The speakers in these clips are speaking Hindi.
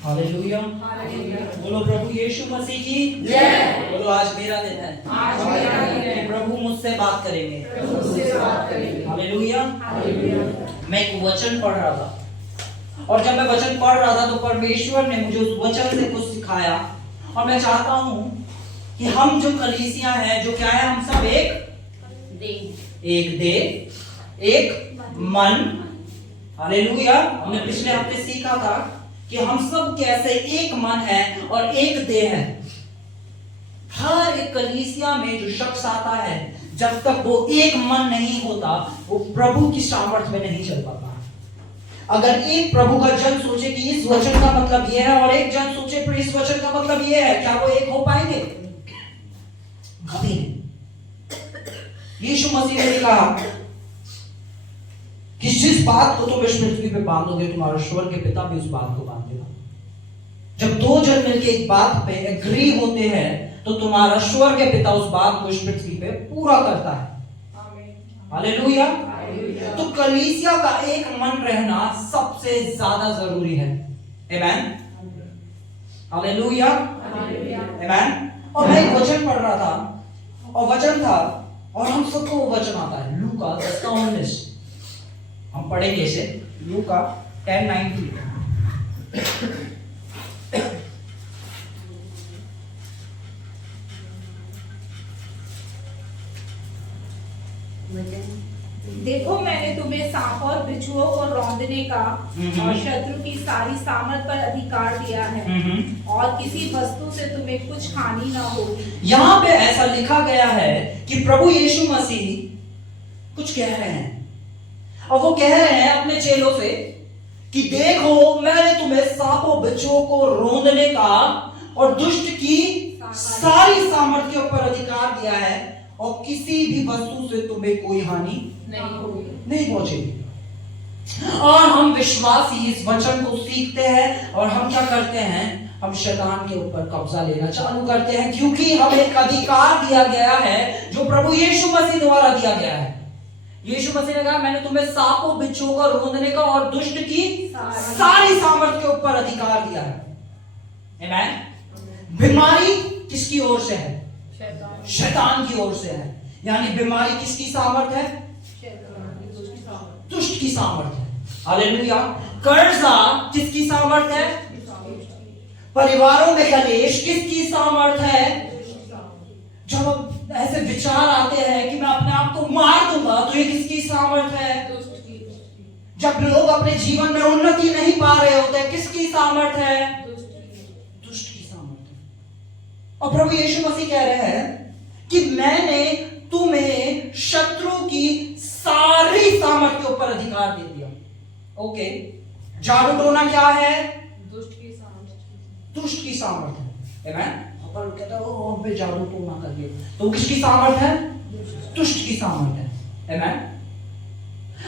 हालेलुया। बोलो प्रभु यीशु मसीह की जय। बोलो आज मेरा दिन है, आज मेरा दिन है। प्रभु मुझसे बात करेंगे। हालेलुया। मैं एक वचन पढ़ रहा था और जब मैं वचन पढ़ रहा था तो परमेश्वर ने मुझे उस वचन से कुछ सिखाया और मैं चाहता हूं कि हम जो कलीसिया है, जो क्या है, हम सब एक देह, एक मन। हालेलुया। हमने पिछले हफ्ते सीखा था कि हम सब कैसे एक मन है और एक देह है। हर एक कलीसिया में जो शख्स आता है, जब तक वो एक मन नहीं होता, वो प्रभु की सामर्थ्य में नहीं चल पाता। अगर एक प्रभु का जन सोचे कि इस वचन का मतलब ये है और एक जन सोचे फिर इस वचन का मतलब ये है, क्या वो एक हो पाएंगे? कभी नहीं। यीशु मसीह ने कहा कि जिस बात को तुम इस पृथ्वी पे बांधोगे, तुम्हारा स्वर्ग के पिता भी उस बात को बांध देगा। जब दो जन मिलकर एक बात पे एग्री होते हैं तो तुम्हारा स्वर्ग के पिता उस बात को इस पृथ्वी पे पूरा करता है। हालेलुया। तो कलीसिया का एक मन रहना सबसे ज्यादा जरूरी है। आमेन। हालेलुया। आमेन। और मैं एक वचन पढ़ रहा था और वचन था, और हम सबको वो वचन आता है, लूका 10:19। हम पढ़ेंगे इसे, लूका 10:19। देखो मैंने तुम्हें सांप और बिच्छुओं को रौंदने का और शत्रु की सारी सामर्थ पर अधिकार दिया है, और किसी वस्तु से तुम्हें कुछ हानि ना होगी। यहाँ पे ऐसा लिखा गया है कि प्रभु यीशु मसीह कुछ कह रहे हैं और वो कह रहे हैं अपने चेलों से कि देखो मैंने तुम्हें सांपों बिच्छुओं को रौंदने का और दुष्ट की सारी सामर्थ के ऊपर अधिकार दिया है, और किसी भी वस्तु से तुम्हें कोई हानि नहीं पहुंचेगी। और हम विश्वासी इस वचन को सीखते हैं और हम क्या करते हैं, हम शैतान के ऊपर कब्जा लेना चालू करते हैं, क्योंकि हमें एक अधिकार दिया गया है जो प्रभु यीशु मसीह द्वारा दिया गया है। यीशु मसीह ने कहा मैंने तुम्हें सांपों बिच्छुओं को रौंदने का और दुष्ट की सारी सामर्थ के ऊपर अधिकार दिया है। आमेन। बीमारी किसकी ओर से है? शैतान की ओर से है। यानी बीमारी किसकी सामर्थ है? दुष्ट की सामर्थ है। हालेलुया। कर्जा किसकी सामर्थ है? परिवारों में कलेश किसकी सामर्थ है? जब ऐसे विचार आते हैं कि मैं अपने आप को मार दूंगा, तो ये किसकी सामर्थ है? जब लोग अपने जीवन में उन्नति नहीं पा रहे होते, किसकी सामर्थ है? दुष्ट की सामर्थ है। और प्रभु यीशु मसीह कह रहे हैं कि मैंने तुम्हें शत्रु की सारी सामर्थ के ऊपर अधिकार दे दिया। ओके, जादू टोना क्या है? दुष्ट की सामर्थ है। आमेन। अपन कहता है वो हम पे जादू टोना कर दिया, तो किसकी सामर्थ है? दुष्ट की सामर्थ है। आमेन।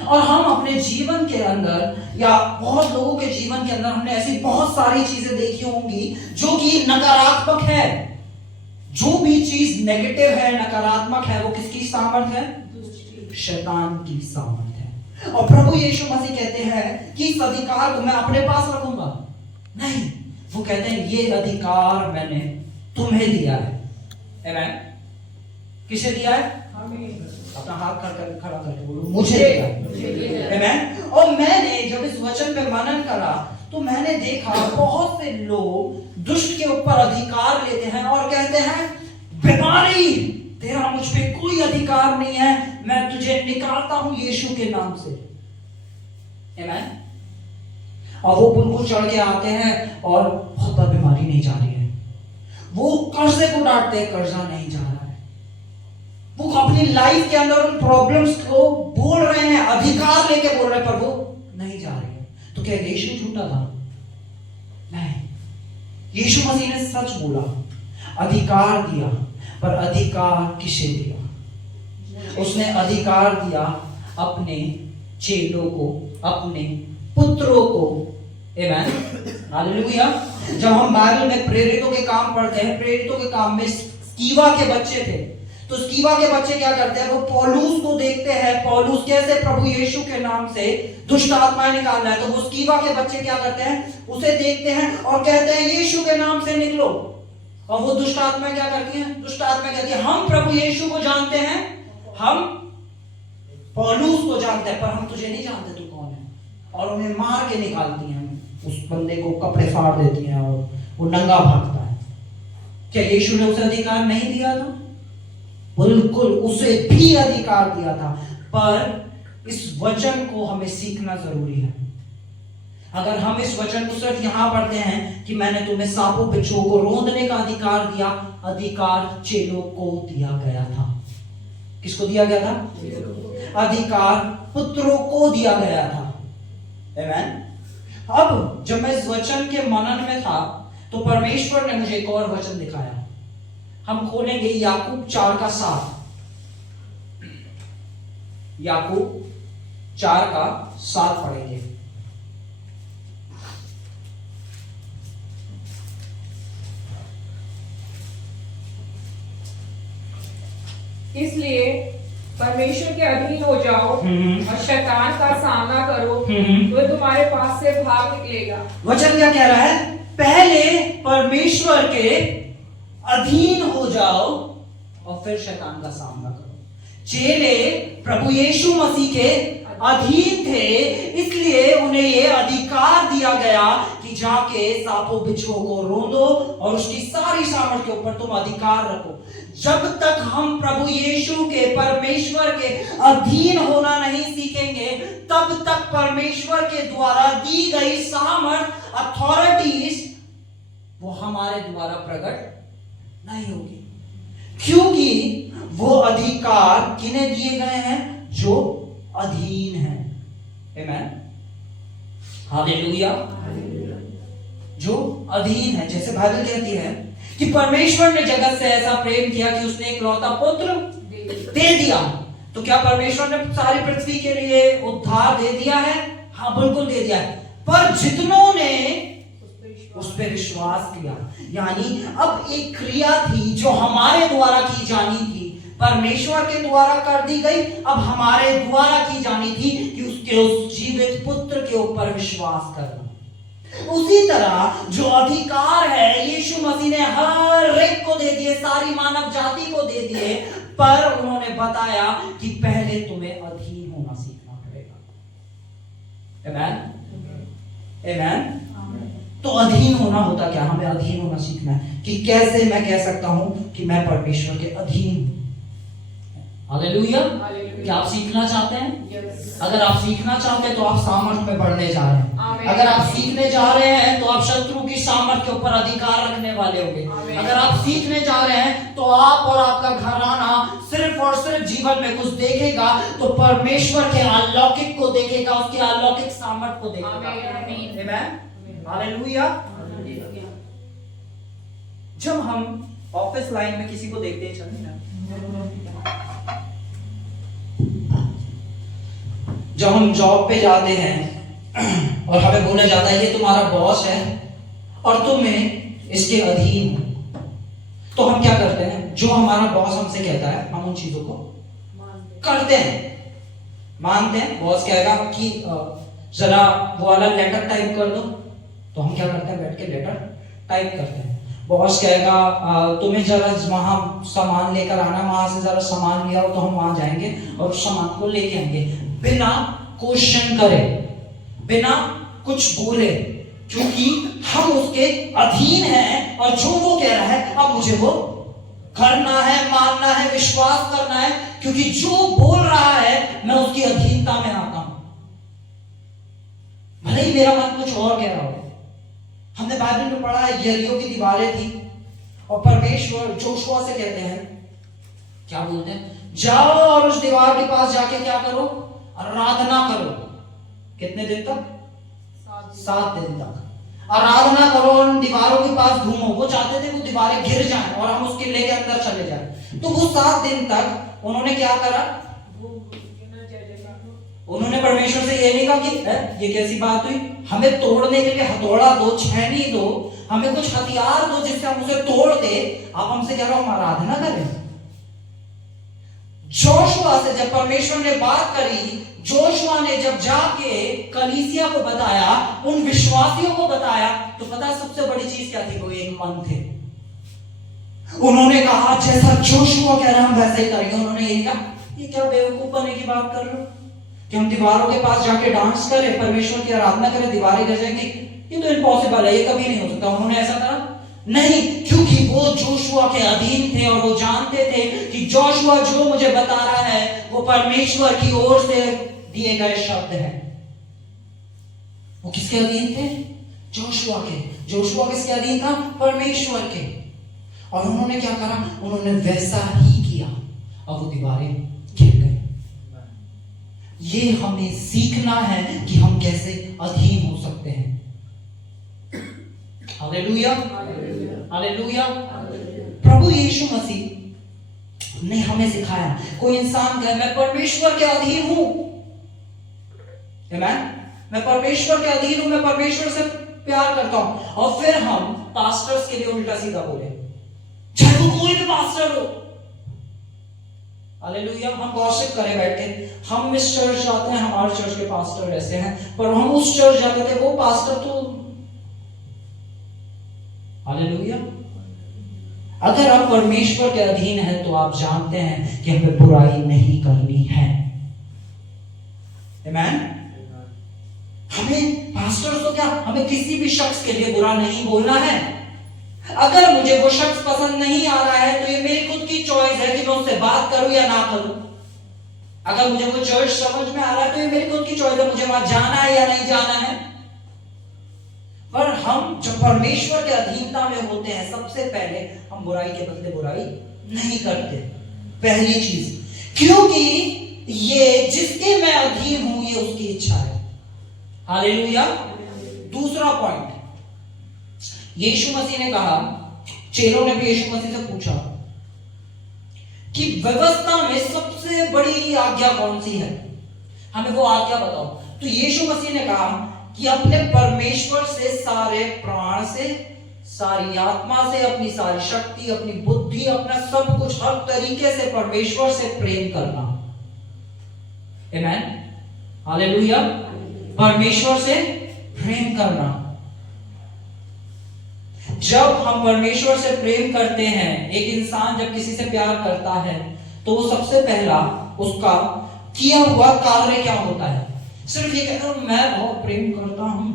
और हम अपने जीवन के अंदर या बहुत लोगों के जीवन के अंदर हमने ऐसी बहुत सारी चीजें देखी होंगी जो कि नकारात्मक है। जो भी चीज नेगेटिव है, नकारात्मक है, वो किसकी सामर्थ है? शैतान की सामर्थ है। और प्रभु यीशु मसीह कहते हैं कि इस अधिकार को मैं अपने पास रखूंगा नहीं, वो कहते हैं ये अधिकार मैंने तुम्हें दिया है। आमेन। किसे दिया है? अपना हाथ खड़ा करके बोलो मुझे दिया है। आमेन। और मैंने जब इस वचन पे मनन करा तो मैंने देखा बहुत से लोग दुष्ट के ऊपर अधिकार लेते हैं और कहते हैं बीमारी तेरा मुझ पे कोई अधिकार नहीं है, मैं तुझे निकालता हूं यीशु के नाम से। आमेन। और वो पुल को चढ़ के आते हैं और बहुत बड़ी बीमारी नहीं जा रही है, वो कर्जे को डांटते हैं, कर्जा नहीं जा रहा है, वो अपनी लाइफ के अंदर उन प्रॉब्लम्स को बोल रहे हैं, अधिकार लेके बोल रहे हैं, पर वो नहीं जा रही है। तो क्या यीशु झूठा था? नहीं, यीशु मसीह ने सच बोला, अधिकार दिया। पर अधिकार किसे दिया? उसने अधिकार दिया अपने चेलों को, अपने पुत्रों को। आमेन। हालेलुया। जब हम बाइबल में प्रेरितों के काम पढ़ते हैं, प्रेरितों के काम में स्कीवा के बच्चे थे। तो स्कीवा के बच्चे क्या करते हैं, वो पौलुस को देखते हैं, पौलुस कैसे प्रभु यीशु के नाम से दुष्ट आत्माएं निकाल रहा है। तो वो स्कीवा के बच्चे क्या करते हैं, उसे देखते हैं और कहते हैं यीशु के नाम से निकलो। और वो दुष्ट आत्माएं क्या करती हैं, दुष्ट आत्माएं कहती है हम प्रभु यीशु को जानते हैं, हम पौलुस को जानते हैं, पर हम तुझे नहीं जानते तू कौन है। और उन्हें मार के निकालती हैं, उस बंदे को कपड़े फाड़ देती हैं और वो नंगा भागता है। क्या यीशु ने उसे अधिकार नहीं दिया था? बिल्कुल उसे भी अधिकार दिया था, पर इस वचन को हमें सीखना जरूरी है। अगर हम इस वचन को सिर्फ यहां पढ़ते हैं कि मैंने तुम्हें सांपों बिच्छुओं को रौंदने का अधिकार दिया, अधिकार चेलों को दिया गया था। किसको दिया गया था? अधिकार पुत्रों को दिया गया था। आमेन। अब जब मैं इस वचन के मनन में था तो परमेश्वर ने मुझे एक और वचन दिखाया। हम खोलेंगे याकूब 4:7। याकूब 4:7 पढ़ेंगे। इसलिए परमेश्वर के अधीन हो जाओ और शैतान का सामना करो, तो तुम्हारे पास से भाग निकलेगा। वचन क्या कह रहा है? पहले परमेश्वर के अधीन हो जाओ और फिर शैतान का सामना करो। चेले प्रभु यीशु मसीह के अधीन थे, इसलिए उन्हें यह अधिकार दिया गया कि जाके सांपों बिच्छुओं को रौंदो और उसकी सारी सामर्थ के ऊपर तुम अधिकार रखो। जब तक हम प्रभु यीशु के, परमेश्वर के अधीन होना नहीं सीखेंगे, तब तक परमेश्वर के द्वारा दी गई सामर्थ, अथॉरिटीज वो हमारे द्वारा प्रकट नहीं होगी, क्योंकि वो अधिकार किन्हें दिए गए हैं? जो अधीन है। आमेन, हालेलुया। जो अधीन है, जैसे बाइबल कहती है कि परमेश्वर ने जगत से ऐसा प्रेम किया कि उसने एक लौता पुत्र दे दिया। तो क्या परमेश्वर ने सारी पृथ्वी के लिए उद्धार दे दिया है? हाँ, बिल्कुल दे दिया है। पर जितनों ने उस पर विश्वास किया, यानी अब एक क्रिया थी जो हमारे द्वारा की जानी थी, परमेश्वर के द्वारा कर दी गई, अब हमारे द्वारा की जानी थी कि उसके उस जीवित पुत्र के ऊपर विश्वास करना। उसी तरह जो अधिकार है यीशु मसीह ने हर एक को दे दिए, सारी मानव जाति को दे दिए, पर उन्होंने बताया कि पहले तुम्हें अधीन होना सीखना पड़ेगा। आमेन, आमेन। तो अधीन होना होता क्या? हमें अधीन होना सीखना है कि कैसे मैं कह सकता हूं कि मैं परमेश्वर के अधीन हूं। हालेलुया। क्या आप सीखना चाहते हैं? अगर आप सीखना चाहते हैं तो आप सामर्थ में बढ़ने जा रहे हैं। अगर आप सीखने जा रहे हैं तो आप शत्रु की सामर्थ के ऊपर अधिकार रखने वाले होंगे। अगर आप सीखने जा रहे हैं तो आप और आपका घराना सिर्फ और सिर्फ जीवन में कुछ देखेगा तो परमेश्वर के अलौकिक को देखेगा, उसके अलौकिक सामर्थ को देखेगा। आमीन, हालेलुया। जब हम ऑफिस लाइन में किसी को देखते हैं, चलिए ना, जब हम जॉब पे जाते हैं और हमें बोला जाता है ये तुम्हारा बॉस है और तुम्हें इसके अधीन हो, तो हम क्या करते हैं? जो हमारा बॉस हमसे कहता है हम उन चीजों को करते हैं, मानते हैं। बॉस कहेगा कि जरा वो वाला लेटर टाइप कर दो, तो हम क्या करते हैं? बैठ के लेटर टाइप करते हैं। बॉस कहेगा तुम्हें जरा वहां सामान लेकर आना, वहां से जरा सामान ले आओ, तो हम वहां जाएंगे और उस सामान को लेके आएंगे बिना क्वेश्चन करे, बिना कुछ बोले, क्योंकि हम उसके अधीन हैं और जो वो कह रहा है अब मुझे वो करना है, मानना है, विश्वास करना है, क्योंकि जो बोल रहा है मैं उसकी अधीनता में आता हूं, भले ही मेरा मन कुछ और कह रहा हो। हमने बाइबल में पढ़ा है यरीहो की दीवारें थी और परमेश्वर जोशुआ से कहते हैं, क्या बोलते हैं? जाओ और उस दीवार के पास जाके क्या करो? आराधना करो। कितने दिन तक? 7 दिन तक आराधना करो, उन दीवारों के पास घूमो। वो चाहते थे वो दीवारें गिर जाएं और हम उसके लेके अंदर चले जाएं। तो वो 7 दिन तक उन्होंने क्या करा? उन्होंने परमेश्वर से ये नहीं कहा कि ये कैसी बात हुई, हमें तोड़ने के लिए हथौड़ा दो, छेनी दो, हमें कुछ हथियार दो जिससे हम उसे तोड़ दे, आप हमसे कह रहे हो हम आराधना करें। जोशुआ से जब परमेश्वर ने बात करी, जोशुआ ने जब जाके कलीसिया को बताया, उन विश्वासियों को बताया, तो पता है सबसे बड़ी चीज क्या थी? वो एक मन थे। उन्होंने कहा जैसा जोशुआ कह रहा हम वैसे ही करेंगे। उन्होंने ये कहा ये क्या बेवकूफ बनने की बात कर रहे हो कि हम दीवारों के पास जाके डांस करें, परमेश्वर की आराधना करें, दीवारें गिर जाएंगी? ये तो इम्पॉसिबल है, ये कभी नहीं हो सकता। उन्होंने ऐसा करा नहीं, क्योंकि वो जोशुआ के अधीन थे और वो जानते थे कि जोशुआ जो मुझे बता रहा है वो परमेश्वर की ओर से दिए गए शब्द हैं। वो किसके अधीन थे? जोशुआ के। जोशुआ किसके अधीन था? परमेश्वर के। और उन्होंने क्या करा? उन्होंने वैसा ही किया और वो दीवारें गिर गई। ये हमें सीखना है कि हम कैसे अधीन हो सकते हैं। Hallelujah, hallelujah. प्रभु यीशु मसीह ने हमें सिखाया, कोई इंसान कहे मैं परमेश्वर के अधीन हूं, मैं परमेश्वर के अधीन हूं, मैं परमेश्वर से प्यार करता हूं, और फिर हम पास्टर्स के लिए उल्टा सीधा बोले, चाहे वो कोई भी पास्टर हो। हालेलुया। हम गॉसिप करे बैठे, हम इस चर्च जाते हैं, हमारे चर्च के पास्टर ऐसे हैं, पर हम उस चर्च जाते थे, वो पास्टर तो। हालेलुया। अगर आप परमेश्वर के अधीन हैं तो आप जानते हैं कि हमें बुराई नहीं करनी है। आमीन। हमें पास्टर्स तो क्या, हमें किसी भी शख्स के लिए बुरा नहीं बोलना है। अगर मुझे वो शख्स पसंद नहीं आ रहा है तो ये मेरी खुद की चॉइस है कि मैं उससे बात करूं या ना करूं। अगर मुझे वो चर्च समझ में आ रहा है तो ये मेरी खुद की चॉइस है, मुझे वहां जाना है या नहीं जाना है। पर हम जब परमेश्वर के अधीनता में होते हैं, सबसे पहले हम बुराई के बदले बुराई नहीं करते। पहली चीज, क्योंकि ये जिसके मैं अधीन हूं ये उसकी इच्छा है। हालेलुया। दूसरा पॉइंट, यीशु मसीह ने कहा, चेलों ने भी यीशु मसीह से पूछा कि व्यवस्था में सबसे बड़ी आज्ञा कौन सी है, हमें वो आज्ञा बताओ। तो यीशु मसीह ने कहा कि अपने परमेश्वर से सारे प्राण से, सारी आत्मा से, अपनी सारी शक्ति, अपनी बुद्धि, अपना सब कुछ, हर तरीके से परमेश्वर से प्रेम करना। आमीन, हालेलुया। परमेश्वर से प्रेम करना। जब हम परमेश्वर से प्रेम करते हैं, एक इंसान जब किसी से प्यार करता है तो वो सबसे पहला उसका किया हुआ कार्य क्या होता है? सिर्फ ये कहता हूं मैं बहुत प्रेम करता हूं,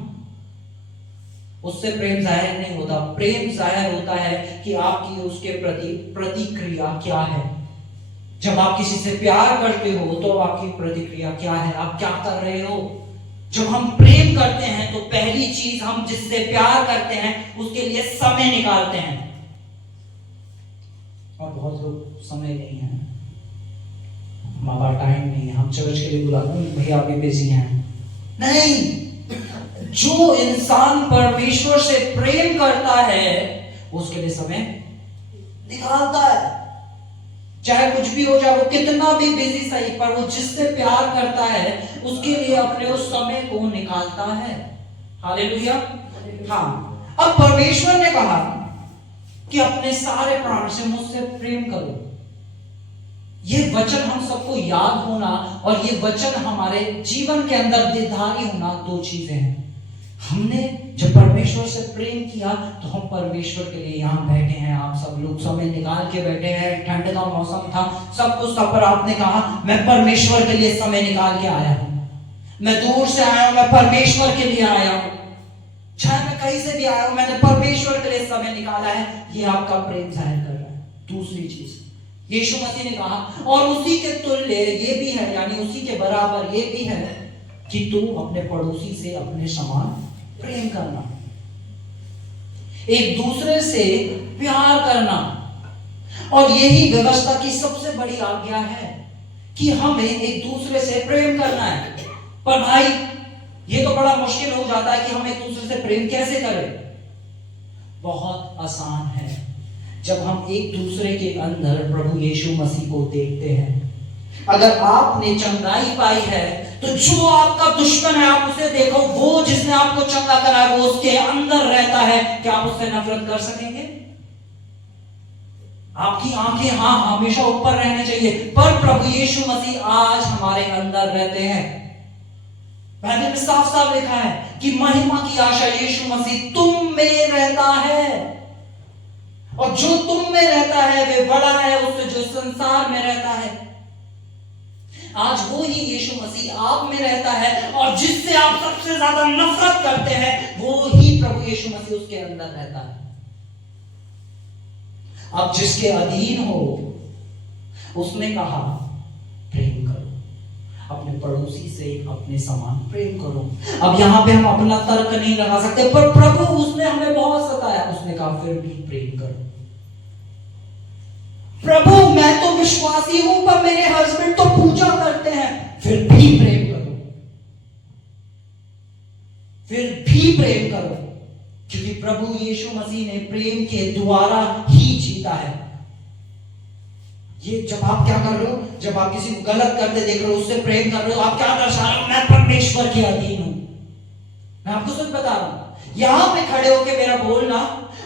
उससे प्रेम जाहिर नहीं होता। प्रेम जाहिर होता है कि आपकी उसके प्रति प्रतिक्रिया क्या है। जब आप किसी से प्यार करते हो तो आपकी प्रतिक्रिया क्या है, आप क्या कर रहे हो। जब हम प्रेम करते हैं तो पहली चीज, हम जिससे प्यार करते हैं उसके लिए समय निकालते हैं। और बहुत लोग समय नहीं है, हमारा टाइम नहीं है, हम चर्च के लिए बुलाते हैं, भैया अभी बिजी हैं। नहीं, जो इंसान परमेश्वर से प्रेम करता है उसके लिए समय निकालता है। चाहे कुछ भी हो जाए, वो कितना भी बिजी सही, पर वो जिससे प्यार करता है उसके लिए अपने उस समय को निकालता है। हालेलुया। हाँ, अब परमेश्वर ने कहा कि अपने सारे प्राण से मुझसे प्रेम करो। ये वचन हम सबको याद होना और ये वचन हमारे जीवन के अंदर निर्धारित होना, दो चीजें हैं। हमने जब परमेश्वर से प्रेम किया तो हम परमेश्वर के लिए यहाँ बैठे हैं। आप सब लोग समय निकाल के बैठे हैं, ठंड का मौसम था, सब कुछ था, पर आपने कहा मैं परमेश्वर के लिए समय निकाल के आया हूं, मैं दूर से आया हूं, मैं परमेश्वर के लिए आया हूं। चाहे मैं कहीं से भी आया हूं, मैंने परमेश्वर के लिए समय निकाला है। ये आपका प्रेम जाहिर कर रहा है। दूसरी चीज, यीशु मसीह ने कहा और उसी के तुल्य ये भी है, यानी उसी के बराबर ये भी है कि तू अपने पड़ोसी से अपने समान प्रेम करना, एक दूसरे से प्यार करना। और यही व्यवस्था की सबसे बड़ी आज्ञा है कि हमें एक दूसरे से प्रेम करना है। पर भाई ये तो बड़ा मुश्किल हो जाता है कि हम एक दूसरे से प्रेम कैसे करें। बहुत आसान है, जब हम एक दूसरे के अंदर प्रभु यीशु मसीह को देखते हैं। अगर आपने चंगाई पाई है तो जो आपका दुश्मन है आप उसे देखो, वो जिसने आपको चंगा करा है वो उसके अंदर रहता है, क्या आप उससे नफरत कर सकेंगे? आपकी आंखें हमेशा ऊपर रहने चाहिए, पर प्रभु यीशु मसीह आज हमारे अंदर रहते हैं। बाइबल में साफ साफ लिखा है कि महिमा की आशा यीशु मसीह तुम में रहता है, और जो तुम में रहता है वे बड़ा है उससे जो संसार में रहता है। आज वो ही यीशु मसीह आप में रहता है, और जिससे आप सबसे ज्यादा नफरत करते हैं वो ही प्रभु यीशु मसीह उसके अंदर रहता है। अब जिसके अधीन हो, उसने कहा प्रेम करो, अपने पड़ोसी से अपने समान प्रेम करो। अब यहां पे हम अपना तर्क नहीं लगा सकते, पर प्रभु उसने हमें बहुत सताया, उसने कहा फिर भी प्रेम करो। प्रभु मैं तो विश्वासी हूं, पर मेरे हस्बैंड तो पूजा करते हैं, फिर भी प्रेम करो, फिर भी प्रेम करो, क्योंकि प्रभु यीशु मसीह ने प्रेम के द्वारा ही जीता है। ये जब आप क्या कर रहे हो, जब आप किसी को गलत करते देख रहे हो, उससे प्रेम कर रहे हो, आप क्या दर्शा रहे हो? मैं परमेश्वर के अधीन हूं। मैं आपको सच बता रहा हूं, यहां पे खड़े होकर मेरा बोलना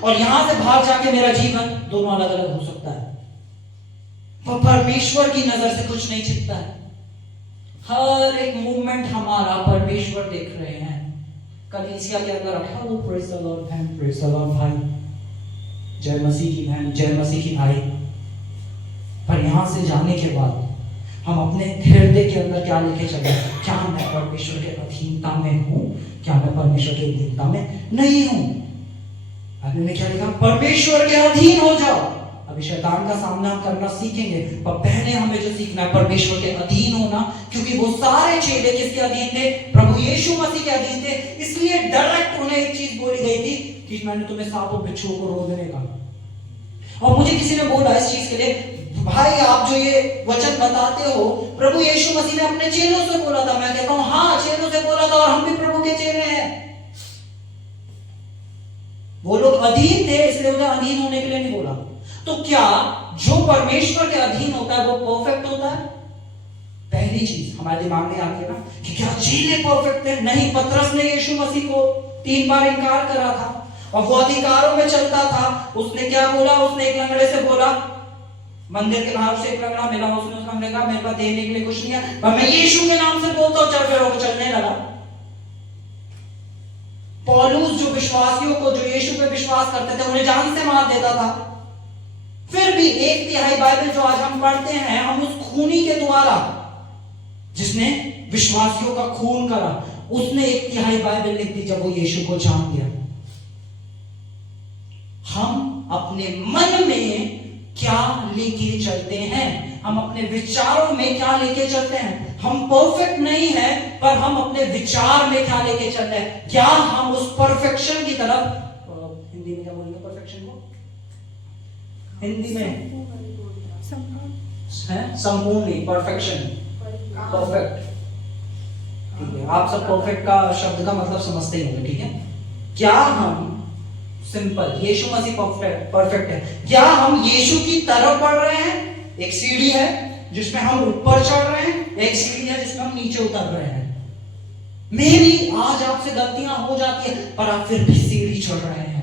और यहां से बाहर जाके मेरा जीवन दोनों अलग अलग हो सकता है, पर परमेश्वर की नजर से कुछ नहीं छिपता है। हर एक मूवमेंट हमारा परमेश्वर देख रहे हैं। कलीसिया के अंदर हेलो प्रेज द लॉर्ड बहन, प्रेज द लॉर्ड भाई, जय मसीह की बहन, जय मसीह की भाई। पर यहां से जाने के बाद हम अपने हृदय के अंदर क्या लेके चले? क्या मैं परमेश्वर के अधीनता में हूं? क्या मैं परमेश्वर के अधीनता में नहीं हूं? आपने क्या लिखा? परमेश्वर के अधीन हो जाओ। अभी शैतान का सामना करना सीखेंगे, पर पहले हमें जो सीखना है परमेश्वर के अधीन होना, क्योंकि वो सारे चेले किसके अधीन थे? प्रभु यीशु मसीह के अधीन थे। इसलिए डायरेक्ट उन्हें एक चीज बोली गई थी कि मैंने तुम्हें सांप और बिच्छू को रोकने का। और मुझे किसी ने बोला इस चीज के लिए, भाई आप जो ये वचन बताते हो प्रभु यीशु मसीह ने अपने चेलों से बोला था। मैं कहता हूं हाँ, चेलों से बोला था, और हम भी प्रभु के चेले हैं। वो लोग अधीन थे, इसलिए उन्हें अधीन होने के लिए नहीं बोला। तो क्या जो परमेश्वर के अधीन होता है वो परफेक्ट होता है? पहली चीज हमारे दिमाग में आती है ना कि क्या चेले परफेक्ट थे? नहीं, पतरस ने यीशु मसीह को 3 बार इनकार करा था, और वो अधिकारों में चलता था। उसने क्या बोला? उसने एक लंगड़े से बोला, मंदिर के बाहर से एक लंगड़ा मिला, उसने उस लंगड़े का मेरे पास देने के लिए कुछ नहीं है, पर मैं यीशु के नाम से बोलता हूं, चल फिर वो चलने लगा। पौलुस जो विश्वासियों को, जो यीशु पे विश्वास करते थे, उन्हें जान से मार देता था। फिर भी 1/3 बाइबल जो आज हम पढ़ते हैं, हम उस खूनी के द्वारा, जिसने विश्वासियों का खून करा, उसने 1/3 बाइबल लिख दी जब वो यीशु को जान लिया। हम अपने मन में क्या लेके चलते हैं? हम अपने विचारों में क्या लेके चलते हैं? हम परफेक्ट नहीं है, पर हम अपने विचार में क्या लेके चलते हैं? क्या हम उस परफेक्शन की तरफ, हिंदी में क्या बोलेंगे परफेक्शन को? हिंदी में संपूर्ण नहीं, परफेक्शन, परफेक्ट। ठीक है, आप सब परफेक्ट का शब्द का मतलब समझते ही होंगे। ठीक है, क्या हम सिंपल यीशु मसीह परफेक्ट है, क्या हम यीशु की तरफ बढ़ रहे हैं? एक सीढ़ी है जिसमें हम ऊपर चढ़ रहे हैं, एक सीढ़ी है जिसमें हम नीचे उतर रहे हैं। मेरी आज आपसे गलतियां हो जाती है, पर आप फिर भी सीढ़ी चढ़ रहे हैं।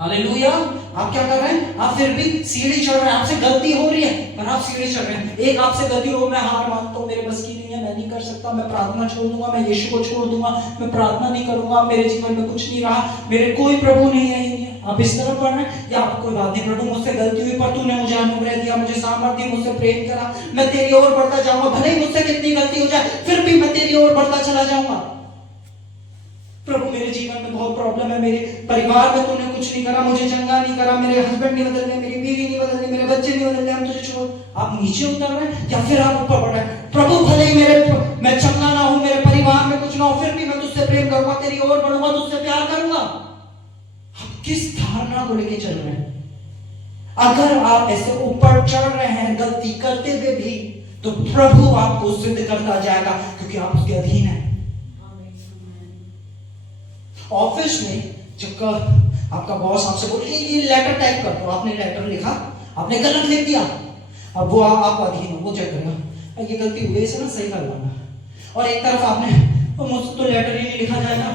हालेलुया। आप क्या कर रहे हैं? आप फिर भी सीढ़ी चढ़ रहे हैं। आपसे गलती हो रही है, पर आप सीढ़ी चढ़ रहे हैं। एक आपसे गलती हो, मैं हार मानता हूं, मेरे बस की नहीं है, मैं नहीं कर सकता, मैं प्रार्थना छोड़ दूंगा, मैं यीशु को छोड़ दूंगा, मैं प्रार्थना नहीं करूंगा, मेरे जीवन में कुछ नहीं रहा, मेरे कोई प्रभु नहीं है। आप इस तरफ बढ़ रहे हैं, या आप कोई बात नहीं, प्रभु मुझसे गलती हुई, पर तूने मुझे अनुग्रह दिया, मुझे सामर्थ्य, मुझसे प्रेम करा, मैं तेरी ओर बढ़ता जाऊंगा। भले ही मुझसे कितनी गलती हो जाए, फिर भी मैं तेरी ओर बढ़ता चला जाऊंगा। प्रभु मेरे जीवन में बहुत प्रॉब्लम है, मेरे परिवार में तूने कुछ नहीं करा, मुझे चंगा नहीं करा, मेरे हस्बैंड नहीं बदल रहे, मेरी बीवी नहीं बदल रही, मेरे बच्चे नहीं बदल रहे, हम तुझे छोड़। आप नीचे उतर रहे हैं या फिर आप ऊपर बढ़ रहे हैं? प्रभु भले ही मैं चंगा ना हूं, मेरे परिवार में कुछ ना हो, फिर भी मैं तुझसे प्रेम करूंगा, तेरी ओर बढ़ूंगा, तुझसे प्यार करूंगा। आप किस धारणा को लेके चल रहे हैं? अगर आप ऐसे ऊपर चढ़ रहे हैं गलती करते हुए भी, तो प्रभु आपको सिद्ध करता जाएगा, क्योंकि आप उसके अधीन हैं। ऑफिस में जब आपका बॉस आपसे बोले ये लेटर टाइप कर दो, आपने लेटर लिखा, आपने गलत लिख दिया, अब वो आप अधीन हो, वो चेक करेगा ये गलती हुई, इसे ना सही कर लाना। और एक तरफ आपने तो मुझसे तो लेटर ही नहीं लिखा जाएगा,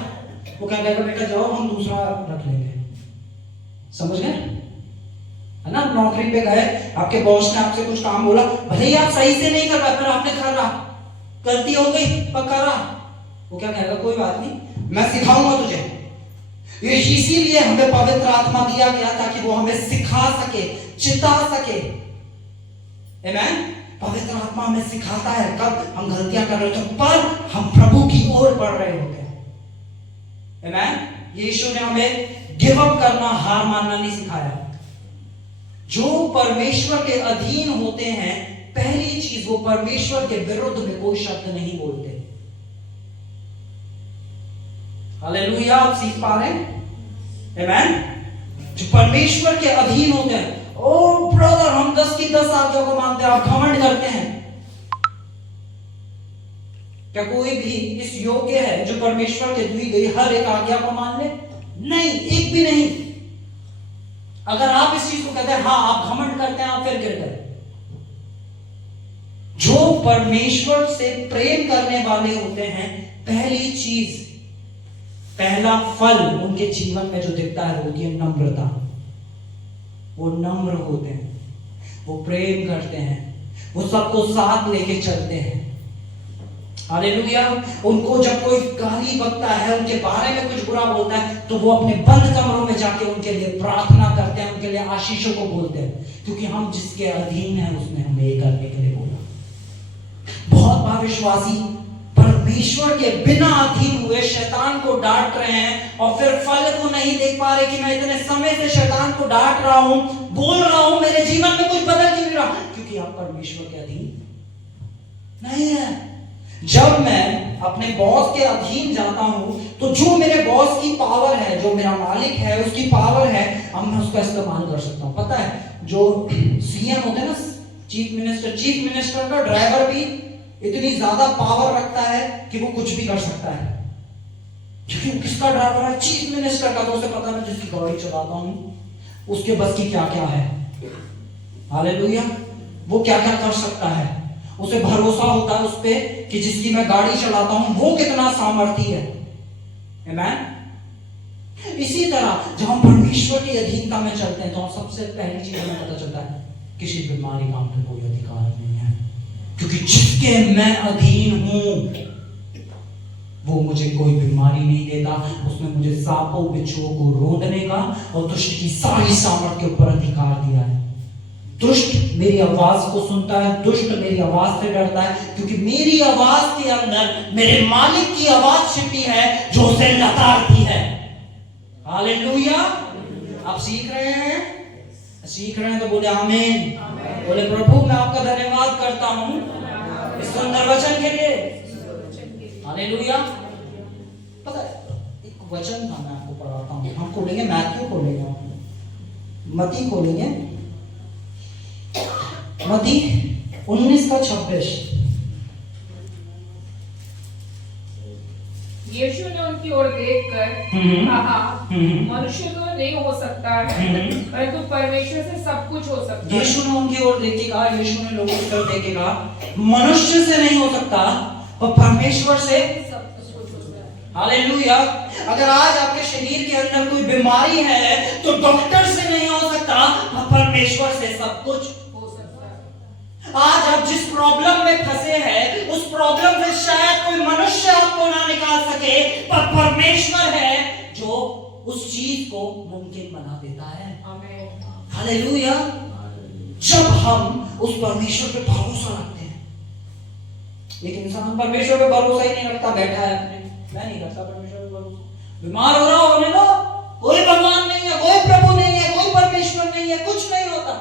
वो क्या कहेगा बेटा जाओ हम दूसरा रख लेंगे। समझ गए? है ना, नौकरी पे गए, आपके बॉस ने आपसे कुछ काम बोला, भले ही आप सही से नहीं कर पाए, पर आपने कर रहा, गलती हो गई पर करा, वो क्या कहेगा? कोई बात नहीं, मैं सिखाऊंगा तुझे। ये इसीलिए हमें पवित्र आत्मा दिया गया ताकि वो हमें सिखा सके, चिता सके। आमीन। पवित्र आत्मा हमें सिखाता है कब हम गलतियां कर रहे होते हैं, पर हम प्रभु की ओर बढ़ रहे होते हैं। आमीन। यीशु ने हमें गिव अप करना, हार मानना नहीं सिखाया। जो परमेश्वर के अधीन होते हैं, पहली चीज वो परमेश्वर के विरुद्ध में कोई शब्द नहीं बोलते। हालेलुया, आप सीख पा रहे हैं? आमीन। जो परमेश्वर के अधीन होते हैं, ओ ब्रदर हम 10 की 10 आज्ञा को मानते हैं, आप घमंड करते हैं। क्या कोई भी इस योग्य है जो परमेश्वर के दी गई हर एक आज्ञा को मान ले? नहीं, एक भी नहीं। अगर आप इस चीज को कहते हैं, हाँ आप घमंड करते हैं, आप फिर गिर गए। जो परमेश्वर से प्रेम करने वाले होते हैं, पहली चीज, पहला फल उनके जीवन में जो दिखता है वो होती है नम्रता। वो नम्र होते हैं, वो प्रेम करते हैं, वो सबको साथ लेके चलते हैं। हालेलुया। उनको जब कोई गाली बकता है, उनके बारे में कुछ बुरा बोलता है, तो वो अपने बंद कमरों में जाके उनके लिए प्रार्थना करते हैं, उनके लिए आशीषों को बोलते हैं, क्योंकि हम जिसके अधीन हैं उसने हमें ये करने के लिए बोला। बहुत बार विश्वासी परमेश्वर के बिना अधीन हुए शैतान को डांट रहे हैं और फिर फल को नहीं देख पा रहे कि मैं इतने समय से शैतान को डांट रहा हूं, बोल रहा हूं, मेरे जीवन में कुछ बदल क्यों नहीं रहा? क्योंकि आप परमेश्वर के अधीन नहीं है। जब मैं अपने बॉस के अधीन जाता हूं, तो जो मेरे बॉस की पावर है, जो मेरा मालिक है उसकी पावर है, अब मैं उसका इस्तेमाल कर सकता हूं। पता है, जो सीएम होते हैं ना, चीफ मिनिस्टर का ड्राइवर भी इतनी ज्यादा पावर रखता है कि वो कुछ भी कर सकता है, क्योंकि वो किसका ड्राइवर है? चीफ मिनिस्टर का। तो उसे पता है जिसकी गाड़ी चलाता हूं उसके बस की क्या क्या है। हालेलुया। वो क्या क्या कर सकता है, उसे भरोसा होता है उस पे कि जिसकी मैं गाड़ी चलाता हूं वो कितना सामर्थी है। आमीन। इसी तरह जब हम परमेश्वर की अधीनता में चलते हैं, तो सबसे पहली चीज हमें पता चलता है, किसी बीमारी का हम पे कोई अधिकार नहीं है, क्योंकि जिसके मैं अधीन हूं वो मुझे कोई बीमारी नहीं देता। उसने मुझे सांपों बिच्छुओं को रोंदने का और दुष्ट की सारी सामर्थ के ऊपर अधिकार दिया है। दुष्ट मेरी आवाज को सुनता है, दुष्ट मेरी आवाज से डरता है, क्योंकि मेरी आवाज के अंदर मेरे मालिक की आवाज छिपी है जो उसे लताड़ती है। हालेलुया। आप सीख रहे हैं? सीख रहे हैं तो बोले आमीन। बोले प्रभु मैं आपका धन्यवाद करता हूं इस सुंदर वचन के लिए। हालेलुया। पता है, एक वचन था, मैं आपको पढ़ाता हूं। हम खोलेंगे मैथ्यू, खोलेंगे मती, खोलेंगे मती 19:26। यीशु ने उनकी ओर देखकर कहा, मनुष्य तो नहीं हो सकता है, परंतु परमेश्वर से सब कुछ हो सकता है। यीशु ने उनकी ओर देख के कहा, यीशु ने लोगों की ओर देख के कहा, मनुष्य से नहीं हो सकता पर परमेश्वर से सब कुछ हो सकता है। हालेलुया। अगर आज आपके शरीर के अंदर कोई बीमारी है तो डॉक्टर से नहीं हो सकता पर परमेश्वर से सब कुछ हो सकता है। आज आप जिस प्रॉब्लम में फंसे हैं, उस प्रॉब्लम से शायद कोई मनुष्य आपको ना निकाल सके, पर परमेश्वर है जो उस चीज को मुमकिन बना देता है। आमीन। हालेलुया। जब हम उस परमेश्वर पे भरोसा रखते हैं, एक इंसान परमेश्वर पे भरोसा ही नहीं रखता, बैठा है अपने, मैं नहीं रखता परमेश्वर पे भरोसा, बीमार हो रहा होने दो, कोई भगवान नहीं है, कोई प्रभु नहीं है, कोई परमेश्वर नहीं है, कुछ नहीं होता।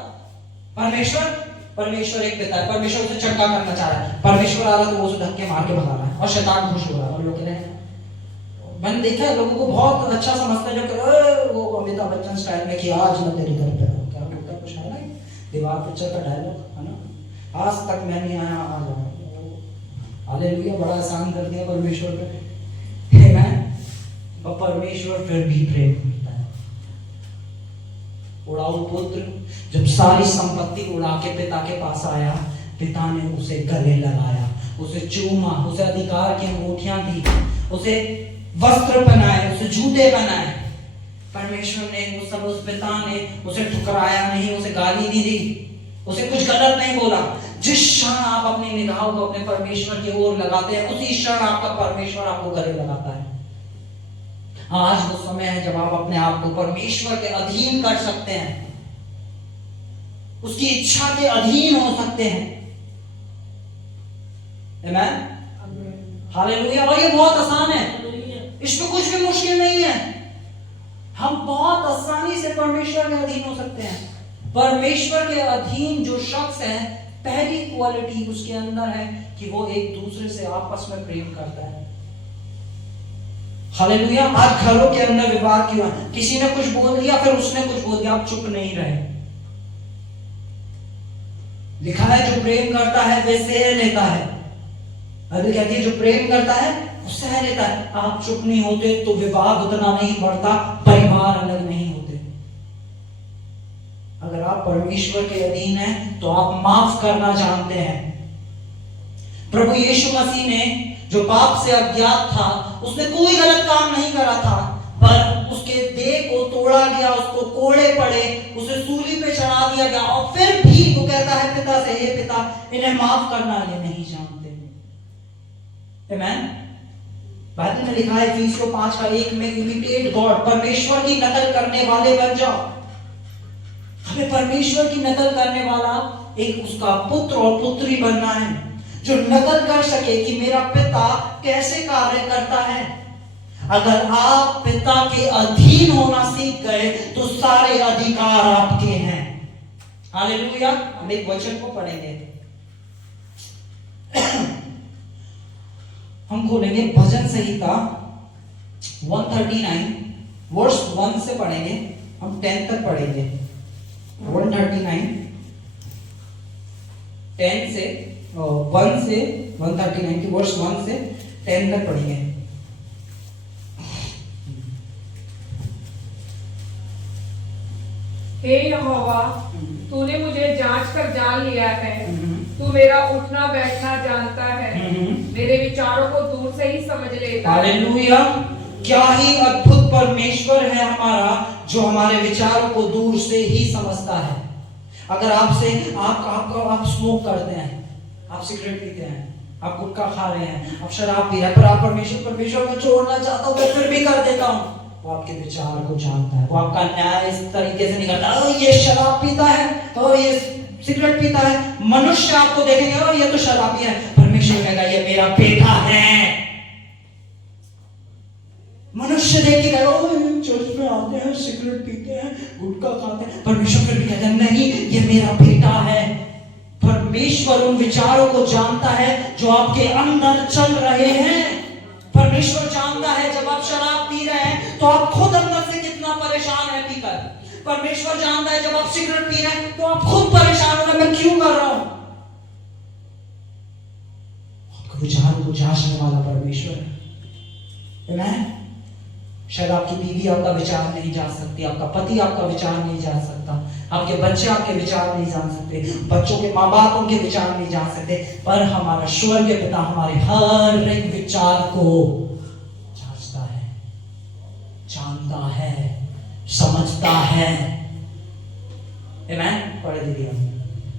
परमेश्वर एक पिता है, परमेश्वर उसे चंगा करना चाह रहा है, परमेश्वर आ रहा है तो वो उसे धक्के मार के भगा रहा है और शैतान खुश हो रहा है। और लोग कह रहे हैं, मैंने देखा है लोगों को बहुत अच्छा समझता है, जो कह रहे हैं वो अमिताभ बच्चन स्टाइल में कि आज मैं तेरे घर पे आऊं, क्या बोलता है, कुछ है ना दीवार पिक्चर का डायलॉग है ना, आज तक मैं नहीं आया, आ जाऊं। हालेलुया। बड़ा आसान कर दिया परमेश्वर पे, है ना। और परमेश्वर फिर भी प्रेम करता है। उड़ाऊ पुत्र जब सारी संपत्ति उड़ा के पिता के पास आया, पिता ने उसे गले लगाया, उसे चूमा, उसे अधिकार की अंगूठियां दी, उसे वस्त्र पहनाए, उसे जूते पहनाए। परमेश्वर ने उस पिता ने उसे ठुकराया नहीं, उसे गाली नहीं दी, उसे कुछ गलत नहीं बोला। जिस क्षण आप अपनी निगाहों को अपने परमेश्वर की ओर लगाते हैं, उसी क्षण आपका परमेश्वर आपको गले लगाता है। आज वो समय है जब आप अपने आप को परमेश्वर के अधीन कर सकते हैं, उसकी इच्छा के अधीन हो सकते हैं। आमीन, हालेलुया। और ये बहुत आसान है, इसमें कुछ भी मुश्किल नहीं है। हम बहुत आसानी से परमेश्वर के अधीन हो सकते हैं। परमेश्वर के अधीन जो शख्स है, पहली क्वालिटी उसके अंदर है कि वो एक दूसरे से आपस में प्रेम करता है। हालेलुया। आज घरों के अंदर विवाद क्यों है? किसी ने कुछ बोल दिया, फिर उसने कुछ बोल दिया, आप चुप नहीं रहे। लिखा है जो प्रेम करता है वे सह लेता है। बाइबल कहती है जो प्रेम करता है वो सह लेता है। आप चुप नहीं होते तो विवाद उतना नहीं बढ़ता, परिवार अलग नहीं होते। अगर आप परमेश्वर के अधीन हैं तो आप माफ करना जानते हैं। प्रभु यीशु मसीह ने जो पाप से अज्ञात था, उसने कोई गलत काम नहीं करा था, पर उसके देह को तोड़ा गया, उसको कोड़े पड़े, उसे सूली पे चढ़ा दिया गया, और फिर भी वो कहता है पिता से, हे पिता इन्हें माफ करना, ये नहीं जानते। आमीन। बाइबल में लिखा है इफिसियों 5:1 में, इमिटेट गॉड, परमेश्वर की नकल करने वाले बन जाओ। हमें परमेश्वर की नकल करने वाला एक उसका पुत्र और पुत्री बनना है, जो नकल कर सके कि मेरा पिता कैसे कार्य करता है। अगर आप पिता के अधीन होना सीख गए तो सारे अधिकार आपके हैं। हालेलुया। हम एक वचन को पढ़ेंगे, हम खोलेंगे भजन संहिता 139 वर्स 1 से पढ़ेंगे, हम 10 तक पढ़ेंगे। 139 10 से 1 से 139 की वर्स 1 से 10 तक पढ़ेंगे। हे यहोवा, तूने मुझे जांच कर जान लिया है, तू मेरा उठना बैठना जानता है, मेरे विचारों को दूर से ही समझ लेता है। हालेलुया। क्या ही अद्भुत परमेश्वर है हमारा, जो हमारे विचारों को दूर से ही समझता है। अगर आपसे आप स्मोक करते हैं, आप सिगरेट पीते हैं, आप गुटखा खा रहे हैं, आप शराब पी रहे हैं, पर आप परमेश्वर को छोड़ना चाहता हूं मैं फिर भी कर देता हूं, वो आपके विचार को जानता है। वो आपका न्याय इस तरीके से नहीं करता, ये शराब पीता है और ये सिगरेट पीता है। मनुष्य आपको देखेंगे और ये तो शराबी है, परमेश्वर कहेगा ये मेरा बेटा है। मनुष्य देखेगा चर्च में आते हैं, सिगरेट पीते हैं, गुटखा खाते हैं, परमेश्वर फिर भी कहता है नहीं ये मेरा बेटा है। परमेश्वर उन विचारों को जानता है जो आपके अंदर चल रहे हैं। परमेश्वर जानता है जब आप शराब पी रहे हैं तो आप खुद अंदर से कितना परेशान है पीकर। परमेश्वर जानता है जब आप सिगरेट पी रहे हैं तो आप खुद परेशान हो, मैं क्यों कर रहा हूं। आपके विचारों को जांचने वाला परमेश्वर है। आमीन। शायद आपकी बीवी आपका विचार नहीं जान सकती, आपका पति आपका विचार नहीं जान सकता, आपके बच्चे आपके विचार नहीं जान सकते, बच्चों के माँ बाप उनके विचार नहीं जान सकते, पर हमारा स्वर्गीय पिता हमारे हर एक विचार को जांचता है, जानता है, समझता है। आमीन। पढ़ दीजिए।